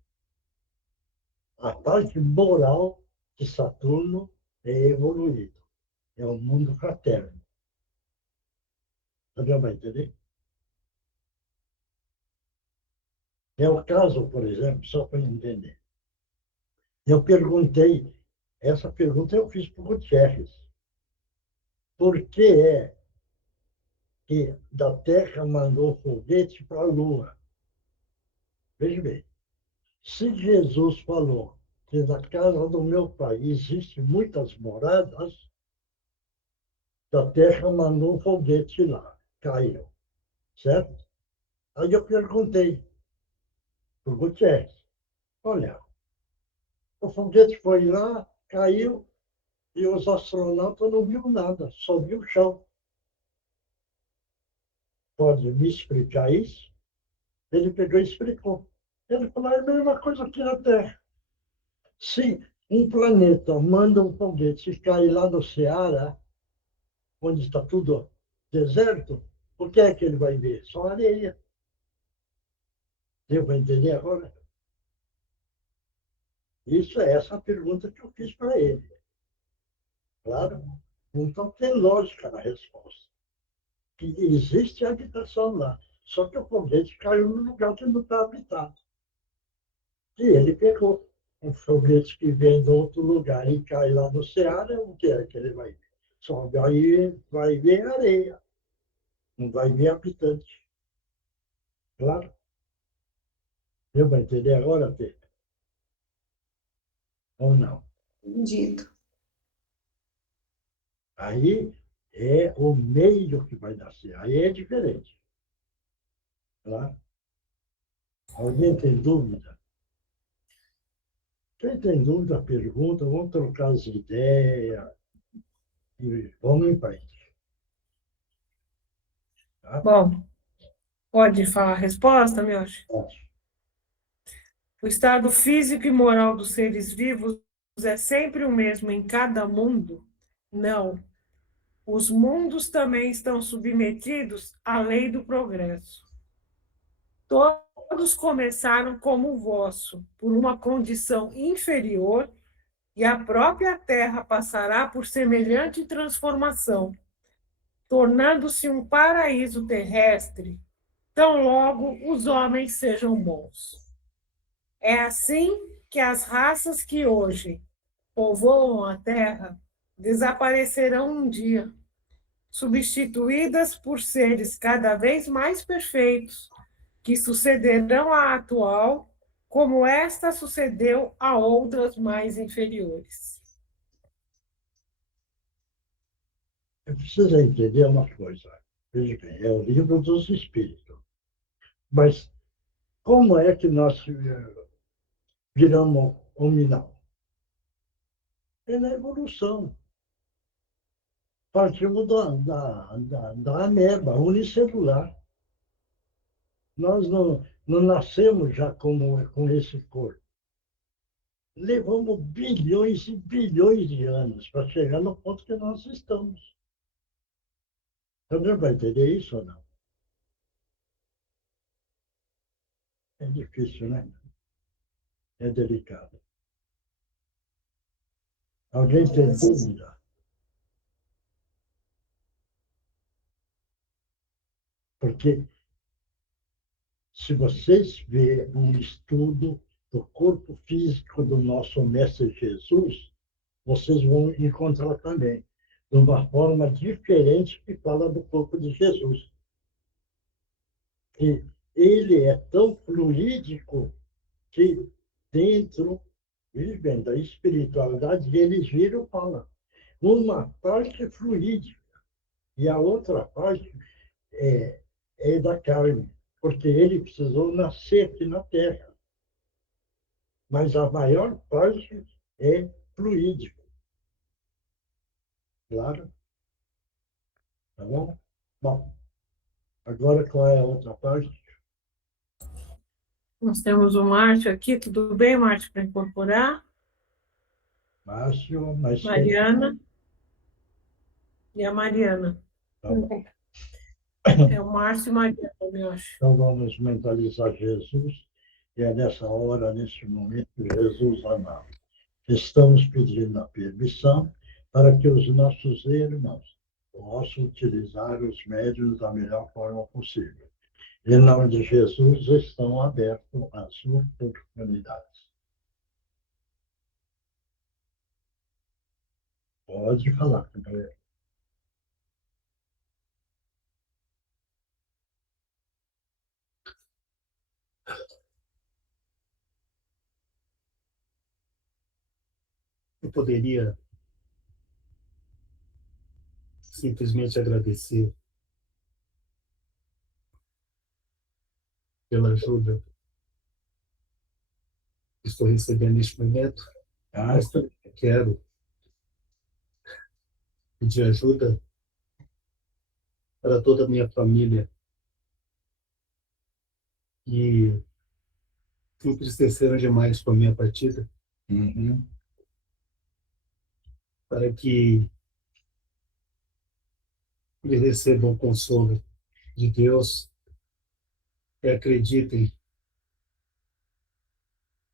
A parte moral de Saturno é evoluído. É um mundo fraterno. Você vai entender? É o caso, por exemplo, só para entender. Eu perguntei, essa pergunta eu fiz para o Gutierrez. Por que é que da Terra mandou foguete para a Lua? Veja bem, se Jesus falou que na casa do meu pai existem muitas moradas, da Terra mandou um foguete lá, caiu, certo? Aí eu perguntei para o Gutierrez, olha, o foguete foi lá, caiu, e os astronautas não viram nada, só viu o chão. Pode me explicar isso? Ele pegou e explicou. Ele falou, é a mesma coisa aqui na Terra. Se um planeta manda um foguete e cai lá no Ceará, onde está tudo deserto, o que é que ele vai ver? Só areia. Deu para entender agora? Isso é essa a pergunta que eu fiz para ele. Claro? Então tem lógica na resposta. Que existe habitação lá. Só que o foguete caiu num lugar que não está habitado. E ele pegou. Um foguete que vem de outro lugar e cai lá no Ceará, o que é que ele vai ver? Só vai ver areia. Não vai ver habitante. Claro? Deu para entender agora, Pedro? Ou não? Entendido. Aí é o meio que vai nascer. Aí é diferente. Claro? Alguém tem dúvida? Quem tem dúvida, pergunta, vamos trocar as ideias e vamos em frente. Tá? Bom, pode falar a resposta, Mioche? Pode. O estado físico e moral dos seres vivos é sempre o mesmo em cada mundo? Não. Os mundos também estão submetidos à lei do progresso. Todos começaram como o vosso, por uma condição inferior, e a própria Terra passará por semelhante transformação, tornando-se um paraíso terrestre, tão logo os homens sejam bons. É assim que as raças que hoje povoam a Terra desaparecerão um dia, substituídas por seres cada vez mais perfeitos, que sucederão à atual, como esta sucedeu a outras mais inferiores. Eu preciso entender uma coisa. Veja bem, é o livro dos Espíritos. Mas como é que nós viramos hominal? É na evolução. Partimos da ameba unicelular. Nós não nascemos já com esse corpo. Levamos bilhões e bilhões de anos para chegar no ponto que nós estamos. Então, vai entender isso ou não? É difícil, né? É delicado. Alguém tem dúvida? Porque se vocês verem um estudo do corpo físico do nosso Mestre Jesus, vocês vão encontrar também, de uma forma diferente que fala do corpo de Jesus. E ele é tão fluídico que dentro da espiritualidade eles viram fala. Uma parte fluídica e a outra parte é da carne, porque ele precisou nascer aqui na Terra. Mas a maior parte é fluídico. Claro? Tá bom? Bom, agora qual é a outra parte? Nós temos o Márcio aqui, tudo bem, Márcio, para incorporar? Márcio, mas... Mariana. E a Mariana. Tá bom. É o Márcio e Mariana, eu acho. Então vamos mentalizar Jesus, e é nessa hora, nesse momento, Jesus amado. Estamos pedindo a permissão para que os nossos irmãos possam utilizar os médiuns da melhor forma possível. Em nome de Jesus, estão abertos as oportunidades. Pode falar, companheiro. Eu poderia simplesmente agradecer pela ajuda que estou recebendo neste momento, mas também quero pedir ajuda para toda a minha família que se entristeceram demais com a minha partida, para que eles recebam o consolo de Deus e acreditem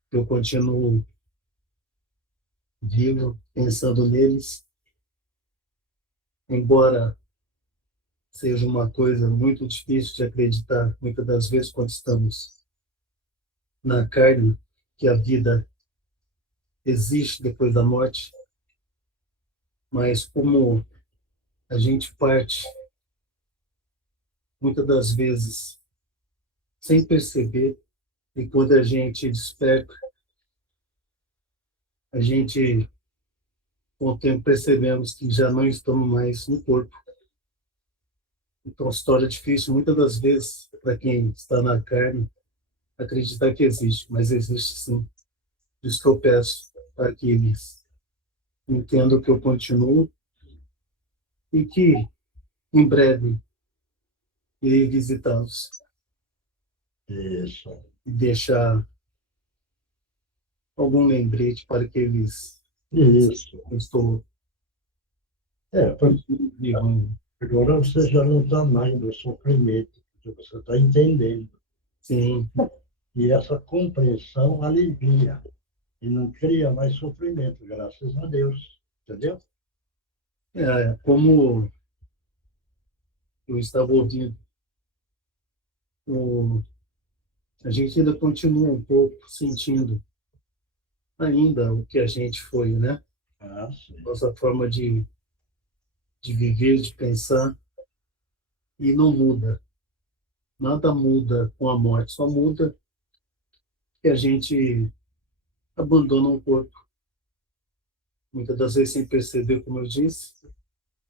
que eu continuo livro, pensando neles, embora seja uma coisa muito difícil de acreditar, muitas das vezes quando estamos na carne, que a vida existe depois da morte, mas como a gente parte, muitas das vezes, sem perceber, e quando a gente desperta, a gente, com o tempo, percebemos que já não estamos mais no corpo. Então, a história é difícil, muitas das vezes, para quem está na carne, acreditar que existe, mas existe sim. Por isso que eu peço para que eles entendam que eu continuo e que, em breve, irei visitá-los. Isso. E deixar algum lembrete para que eles... Isso. Eu estou... Porque agora você já não está mais no sofrimento, porque você está entendendo. Sim. E essa compreensão alivia e não cria mais sofrimento, graças a Deus. Entendeu? Como eu estava ouvindo, a gente ainda continua um pouco sentindo ainda o que a gente foi, né? Nossa forma de viver, de pensar, e não muda. Nada muda com a morte, só muda que a gente abandona o corpo. Muitas das vezes sem perceber, como eu disse,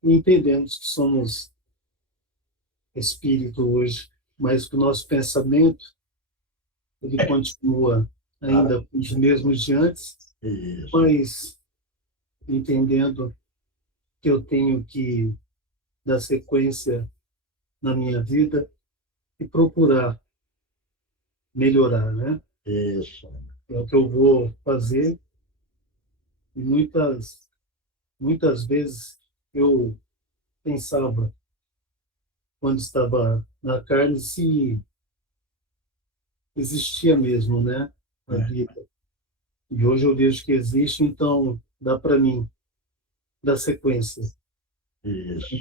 e entendemos que somos espírito hoje, mas que o nosso pensamento ele continua ainda com os mesmos de antes, mas entendendo que eu tenho que dar sequência na minha vida e procurar melhorar, né? Isso. É o que eu vou fazer. E muitas vezes eu pensava, quando estava na carne, se existia mesmo, né? A vida. E hoje eu vejo que existe, então dá para mim dar sequência. Isso.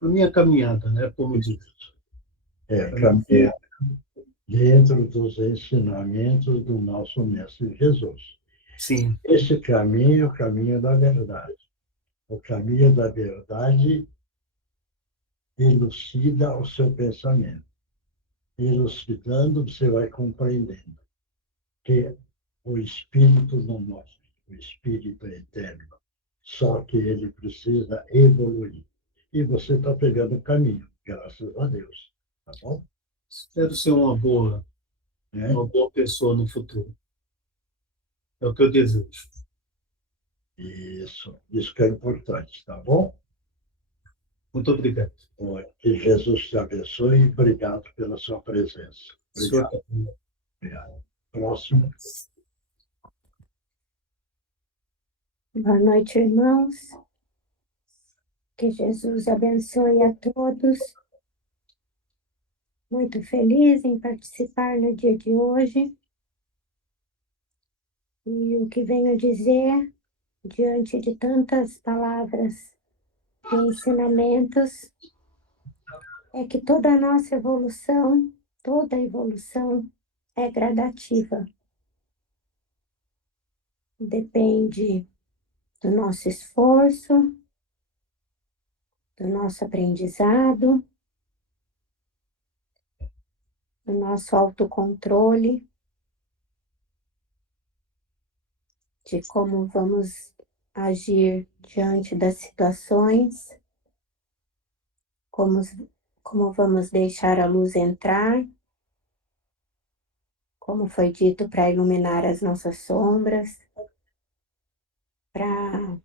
A minha caminhada, né? Como diz. Caminhar dentro dos ensinamentos do nosso Mestre Jesus. Sim. Esse caminho é o caminho da verdade. O caminho da verdade elucida o seu pensamento. Elucidando, você vai compreendendo que o Espírito não morre, o Espírito é eterno. Só que ele precisa evoluir. E você está pegando o caminho, graças a Deus. Tá bom? Espero ser uma boa pessoa no futuro. É o que eu desejo. Isso que é importante, tá bom? Muito obrigado. Que Jesus te abençoe e obrigado pela sua presença. Obrigado. Obrigado. Próximo. Boa noite, irmãos. Que Jesus abençoe a todos. Muito feliz em participar no dia de hoje. E o que venho dizer, diante de tantas palavras e ensinamentos, é que toda a nossa evolução, toda evolução é gradativa. Depende do nosso esforço, do nosso aprendizado, do nosso autocontrole, de como vamos agir diante das situações, como vamos deixar a luz entrar, como foi dito, para iluminar as nossas sombras, para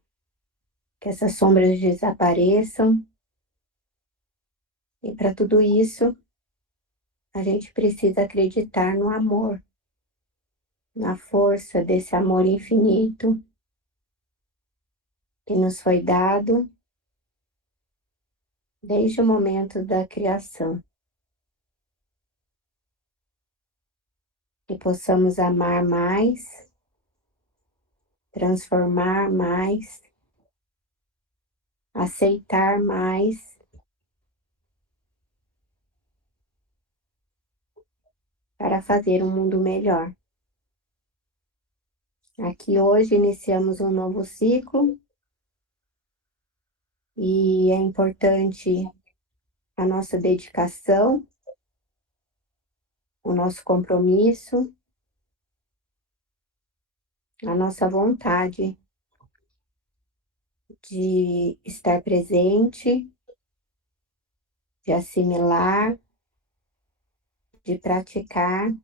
que essas sombras desapareçam. E para tudo isso, a gente precisa acreditar no amor, na força desse amor infinito que nos foi dado desde o momento da criação. Que possamos amar mais transformar mais, aceitar mais, para fazer um mundo melhor. Aqui hoje iniciamos um novo ciclo e é importante a nossa dedicação, o nosso compromisso, a nossa vontade de estar presente, de assimilar, de praticar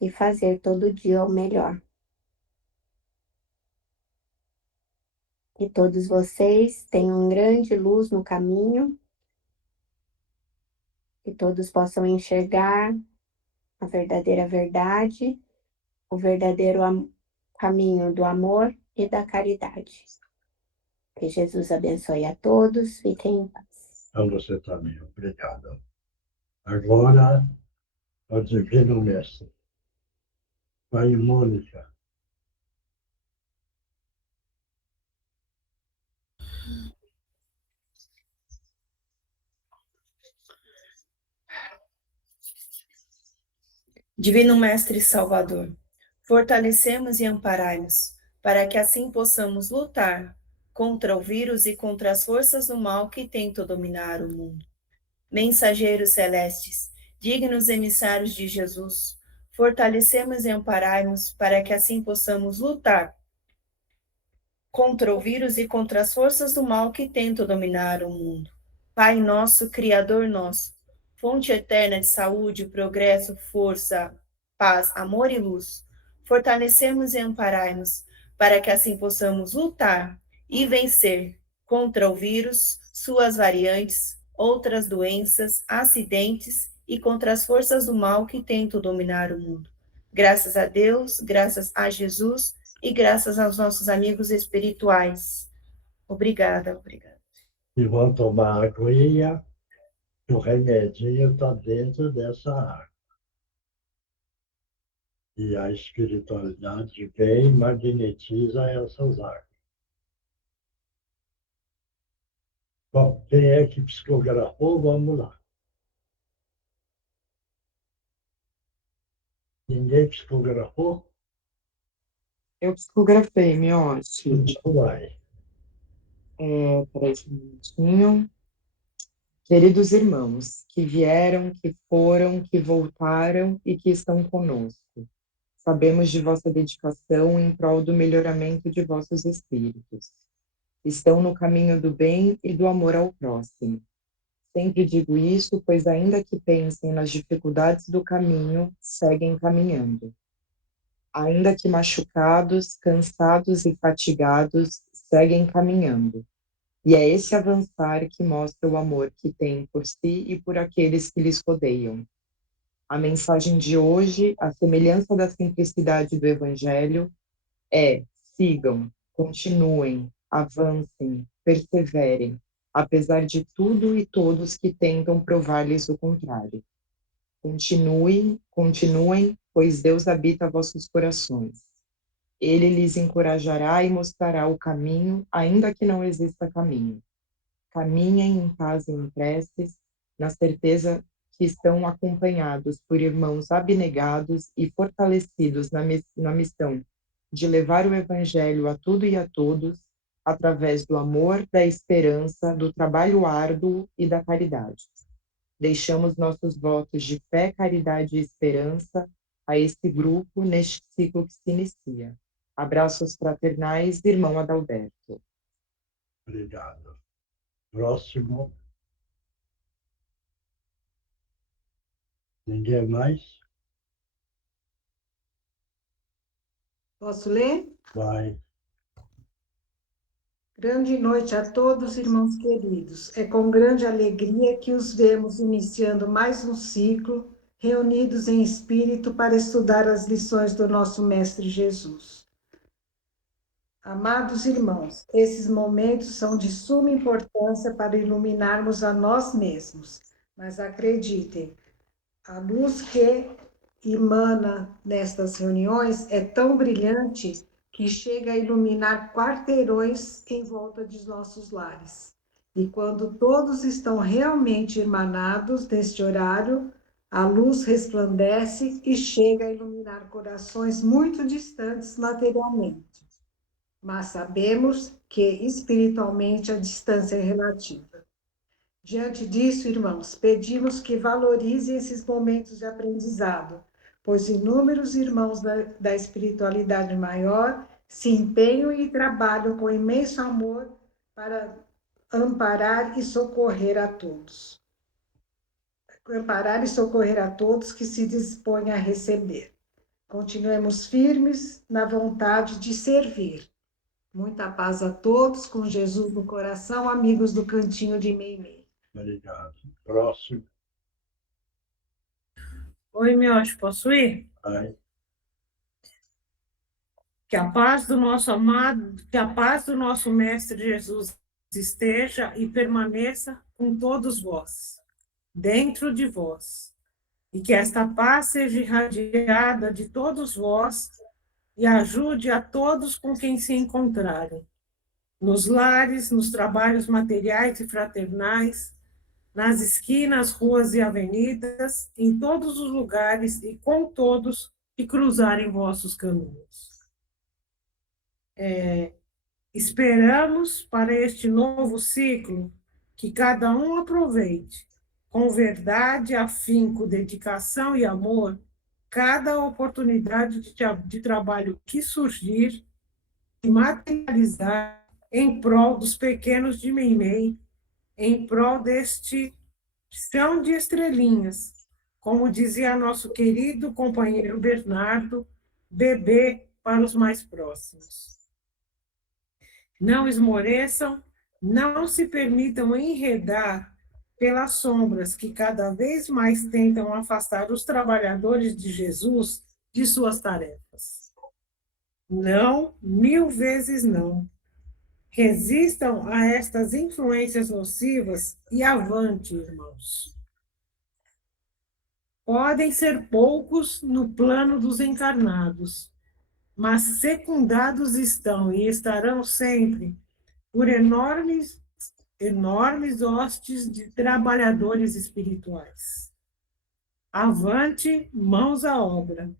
e fazer todo dia o melhor. Que todos vocês tenham grande luz no caminho, que todos possam enxergar a verdadeira verdade, o verdadeiro caminho do amor e da caridade. Que Jesus abençoe a todos, fiquem em paz. A você também, obrigado. Agora, ao Divino Mestre, Pai Mônica. Divino Mestre Salvador, fortalecemos e amparai-nos, para que assim possamos lutar contra o vírus e contra as forças do mal que tentam dominar o mundo. Mensageiros celestes, dignos emissários de Jesus, fortalecemos e amparai-nos, para que assim possamos lutar contra o vírus e contra as forças do mal que tentam dominar o mundo. Pai nosso, Criador nosso, fonte eterna de saúde, progresso, força, paz, amor e luz, fortalecemos e amparai-nos, para que assim possamos lutar e vencer contra o vírus, suas variantes, outras doenças, acidentes e contra as forças do mal que tentam dominar o mundo. Graças a Deus, graças a Jesus e graças aos nossos amigos espirituais. Obrigada, obrigada. E vão tomar aguinha, o remedinho está dentro dessa água. E a espiritualidade vem e magnetiza essas águas. Bom, quem é que psicografou? Vamos lá. Ninguém psicografou? Eu psicografei, Miotti. Então vai. Peraí um minutinho. Queridos irmãos, que vieram, que foram, que voltaram e que estão conosco, sabemos de vossa dedicação em prol do melhoramento de vossos espíritos. Estão no caminho do bem e do amor ao próximo. Sempre digo isso, pois ainda que pensem nas dificuldades do caminho, seguem caminhando. Ainda que machucados, cansados e fatigados, seguem caminhando. E é esse avançar que mostra o amor que têm por si e por aqueles que lhes rodeiam. A mensagem de hoje, a semelhança da simplicidade do Evangelho, é: sigam, continuem, avancem, perseverem, apesar de tudo e todos que tentam provar-lhes o contrário. Continuem, pois Deus habita vossos corações. Ele lhes encorajará e mostrará o caminho, ainda que não exista caminho. Caminhem em paz e em preces, na certeza que estão acompanhados por irmãos abnegados e fortalecidos na missão de levar o Evangelho a tudo e a todos, através do amor, da esperança, do trabalho árduo e da caridade. Deixamos nossos votos de fé, caridade e esperança a esse grupo neste ciclo que se inicia. Abraços fraternais, irmão Adalberto. Obrigado. Próximo. Ninguém mais? Posso ler? Vai. Grande noite a todos, irmãos queridos. É com grande alegria que os vemos iniciando mais um ciclo, reunidos em espírito para estudar as lições do nosso Mestre Jesus. Amados irmãos, esses momentos são de suma importância para iluminarmos a nós mesmos, mas acreditem, a luz que emana nestas reuniões é tão brilhante que chega a iluminar quarteirões em volta de nossos lares. E quando todos estão realmente irmanados neste horário, a luz resplandece e chega a iluminar corações muito distantes materialmente. Mas sabemos que espiritualmente a distância é relativa. Diante disso, irmãos, pedimos que valorizem esses momentos de aprendizado, pois inúmeros irmãos da espiritualidade maior se empenham e trabalham com imenso amor para amparar e socorrer a todos. Amparar e socorrer a todos que se dispõem a receber. Continuemos firmes na vontade de servir. Muita paz a todos, com Jesus no coração, amigos do Cantinho de Meimei. Obrigado. Próximo. Oi, Mioche, posso ir? Vai. Que a paz do nosso amado, que a paz do nosso Mestre Jesus esteja e permaneça com todos vós, dentro de vós, e que esta paz seja irradiada de todos vós e ajude a todos com quem se encontrarem, nos lares, nos trabalhos materiais e fraternais, nas esquinas, ruas e avenidas, em todos os lugares e com todos que cruzarem vossos caminhos. Esperamos para este novo ciclo que cada um aproveite, com verdade, afinco, dedicação e amor, cada oportunidade de trabalho que surgir e materializar em prol dos pequenos de Meimei, em prol deste chão de estrelinhas, como dizia nosso querido companheiro Bernardo, bebê para os mais próximos. Não esmoreçam, não se permitam enredar pelas sombras que cada vez mais tentam afastar os trabalhadores de Jesus de suas tarefas. Não, 1000 vezes não. Resistam a estas influências nocivas e avante, irmãos. Podem ser poucos no plano dos encarnados, mas secundados estão e estarão sempre por enormes hostes de trabalhadores espirituais. Avante, mãos à obra.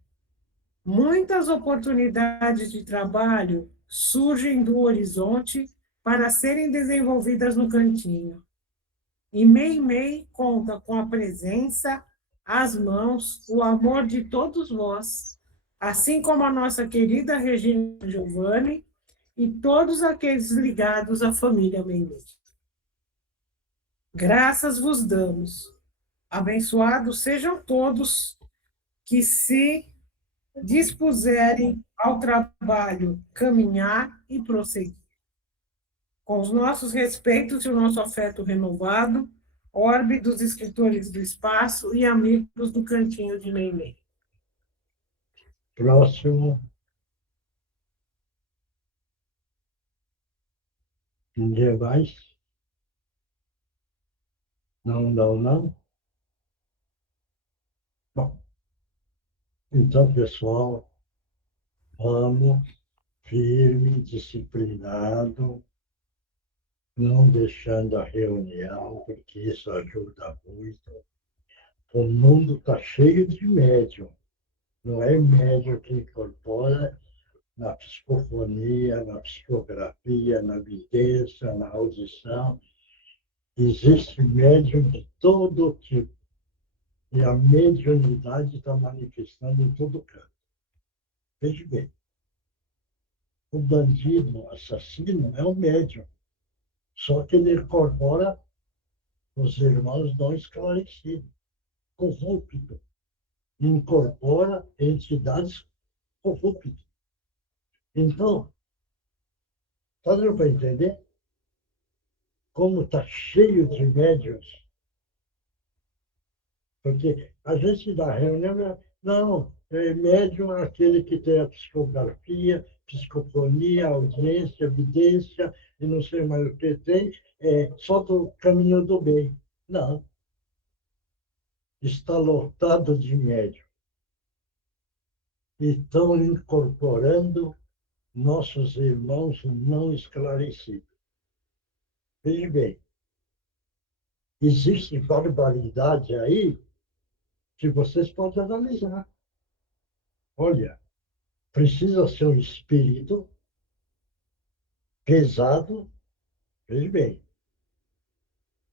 Muitas oportunidades de trabalho surgem do horizonte para serem desenvolvidas no cantinho. E Meimei conta com a presença, as mãos, o amor de todos vós, assim como a nossa querida Regina Giovanni e todos aqueles ligados à família Meimei. Graças vos damos. Abençoados sejam todos que se dispuserem ao trabalho, caminhar e prosseguir. Com os nossos respeitos e o nosso afeto renovado, orbe dos escritores do espaço e amigos do Cantinho de Meimei. Próximo. Ninguém mais? Não. Bom, então, pessoal, vamos firme, disciplinado, não deixando a reunião, porque isso ajuda muito. O mundo está cheio de médium. Não é médium que incorpora na psicofonia, na psicografia, na vidência, na audição. Existe médium de todo tipo. E a mediunidade está manifestando em todo canto. Veja bem. O bandido, o assassino, é um médium. Só que ele incorpora os irmãos não esclarecidos, corrupto. Incorpora entidades corruptas. Então, está dando para entender como está cheio de médiuns? Porque a gente dá reunião, não, médium é aquele que tem a psicografia, psicofonia, audiência, evidência, e não sei mais o que tem, só do caminho do bem. Não. Está lotado de médium. E estão incorporando nossos irmãos não esclarecidos. Veja bem, existe barbaridade aí que vocês podem analisar. Olha, precisa ser um espírito pesado, veja bem,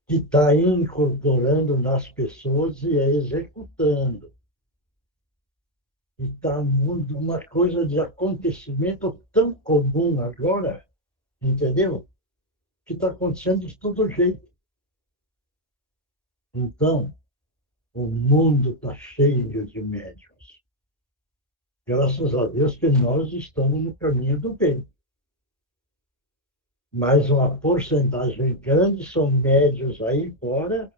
que está incorporando nas pessoas e executando. E está uma coisa de acontecimento tão comum agora, entendeu? Que está acontecendo de todo jeito. Então, o mundo está cheio de médiuns. Graças a Deus que nós estamos no caminho do bem. Mas uma porcentagem grande são médiuns aí fora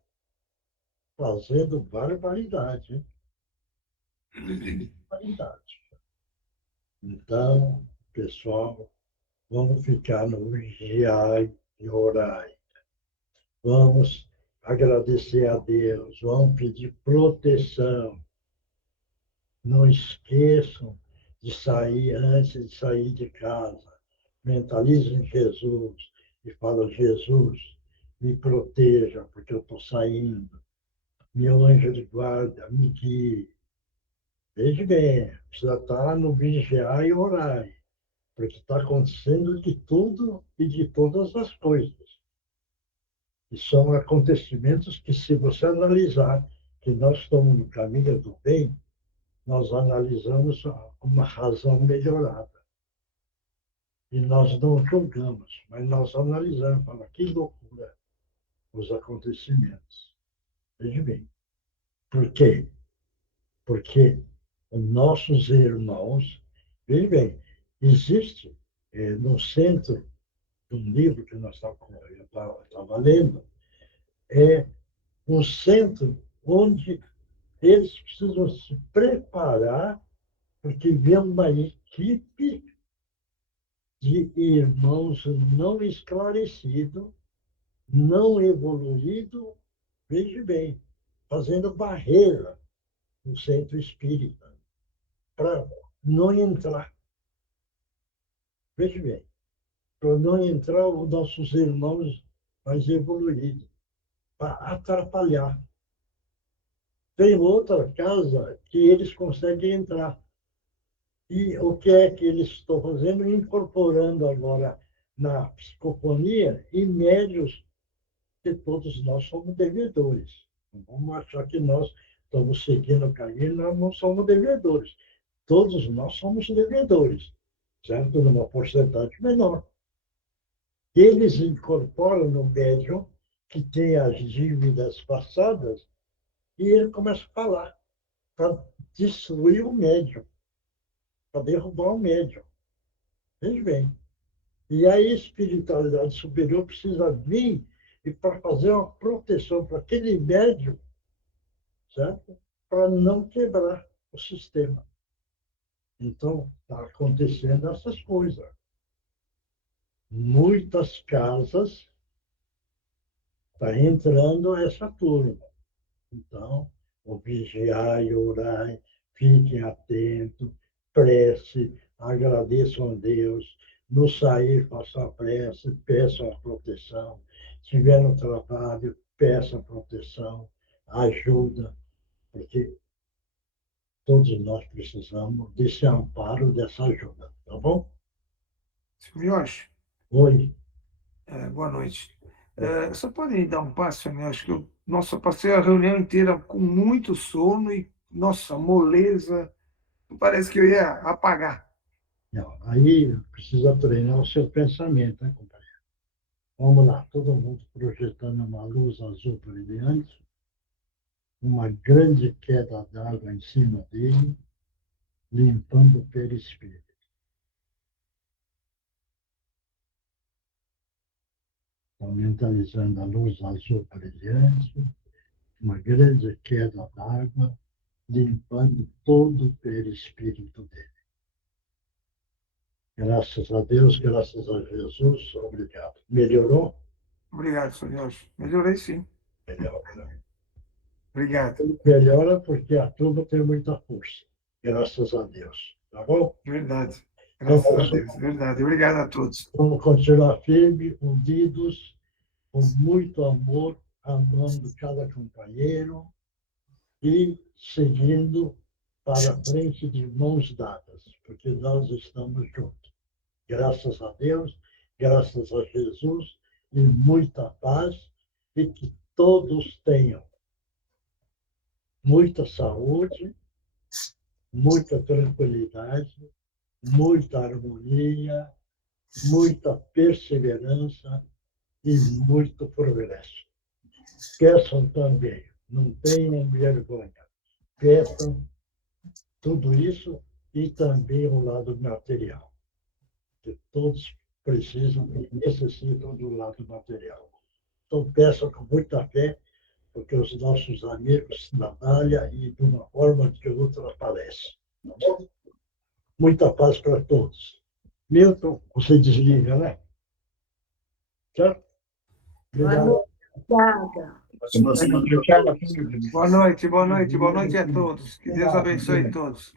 fazendo barbaridade. Barbaridade. Então, pessoal, vamos ficar no vigiar e orar. Vamos agradecer a Deus, vamos pedir proteção. Não esqueçam de sair antes de sair de casa. Mentalizem Jesus e falam, Jesus, me proteja, porque eu estou saindo. Meu anjo de guarda, me guie. Veja bem, precisa estar no vigiar e orar, porque está acontecendo de tudo e de todas as coisas. E são acontecimentos que, se você analisar que nós estamos no caminho do bem, nós analisamos uma razão melhorada. E nós não julgamos, mas nós analisamos, falamos, que loucura os acontecimentos. Veja bem. Por quê? Porque os nossos irmãos, veja bem, existe no centro de um livro que nós estava lendo, é um centro onde eles precisam se preparar, porque vem uma equipe de irmãos não esclarecidos, não evoluídos, veja bem, fazendo barreira no centro espírita, para não entrar. Veja bem, para não entrar os nossos irmãos mais evoluídos, para atrapalhar. Tem outra casa que eles conseguem entrar. E o que é que eles estão fazendo? Incorporando agora na psicofonia e médios, que todos nós somos devedores. Não vamos achar que nós estamos seguindo o caminho, nós não somos devedores. Todos nós somos devedores, certo? Numa porcentagem menor. Eles incorporam no médium que tem as dívidas passadas e ele começa a falar para destruir o médium, para derrubar o médium. Veja bem. E a espiritualidade superior precisa vir e para fazer uma proteção para aquele médium, certo? Para não quebrar o sistema. Então, está acontecendo essas coisas. Muitas casas está entrando essa turma. Então, o vigiar e orar, fiquem atentos, prece, agradeçam a Deus, no sair, façam a prece, peçam a proteção. Se tiver no trabalho, peçam proteção, ajuda, porque todos nós precisamos desse amparo, dessa ajuda, tá bom? Senhor Jorge, Oi. boa noite. Você pode me dar um passo, né? Acho que eu passei a reunião inteira com muito sono e, nossa, moleza. Parece que eu ia apagar. Não, aí precisa treinar o seu pensamento, né, companheiro? Vamos lá, todo mundo projetando uma luz azul por diante, uma grande queda d'água em cima dele, limpando o perispírito. Então, mentalizando a luz azul brilhante, uma grande queda d'água, limpando todo o perispírito dele. Graças a Deus, graças a Jesus, obrigado. Melhorou? Obrigado, senhor Jorge. Melhorei sim. Melhora. Obrigado. Melhora porque a turma tem muita força. Graças a Deus. Tá bom? Verdade. Graças a Deus, verdade. Obrigado a todos. Vamos continuar firmes, unidos, com muito amor, amando cada companheiro e seguindo para frente de mãos dadas, porque nós estamos juntos. Graças a Deus, graças a Jesus, e muita paz, e que todos tenham muita saúde, muita tranquilidade, muita harmonia, muita perseverança e muito progresso. Peçam também, não tenham vergonha, peçam tudo isso e também o lado material, que todos precisam e necessitam do lado material. Então, peçam com muita fé, porque os nossos amigos trabalham e, de uma forma ou de outra, aparecem. Tá bom? Muita paz para todos. Milton, você desliga, né? Certo? Obrigado. Obrigada. Boa noite a todos. Que Deus abençoe todos.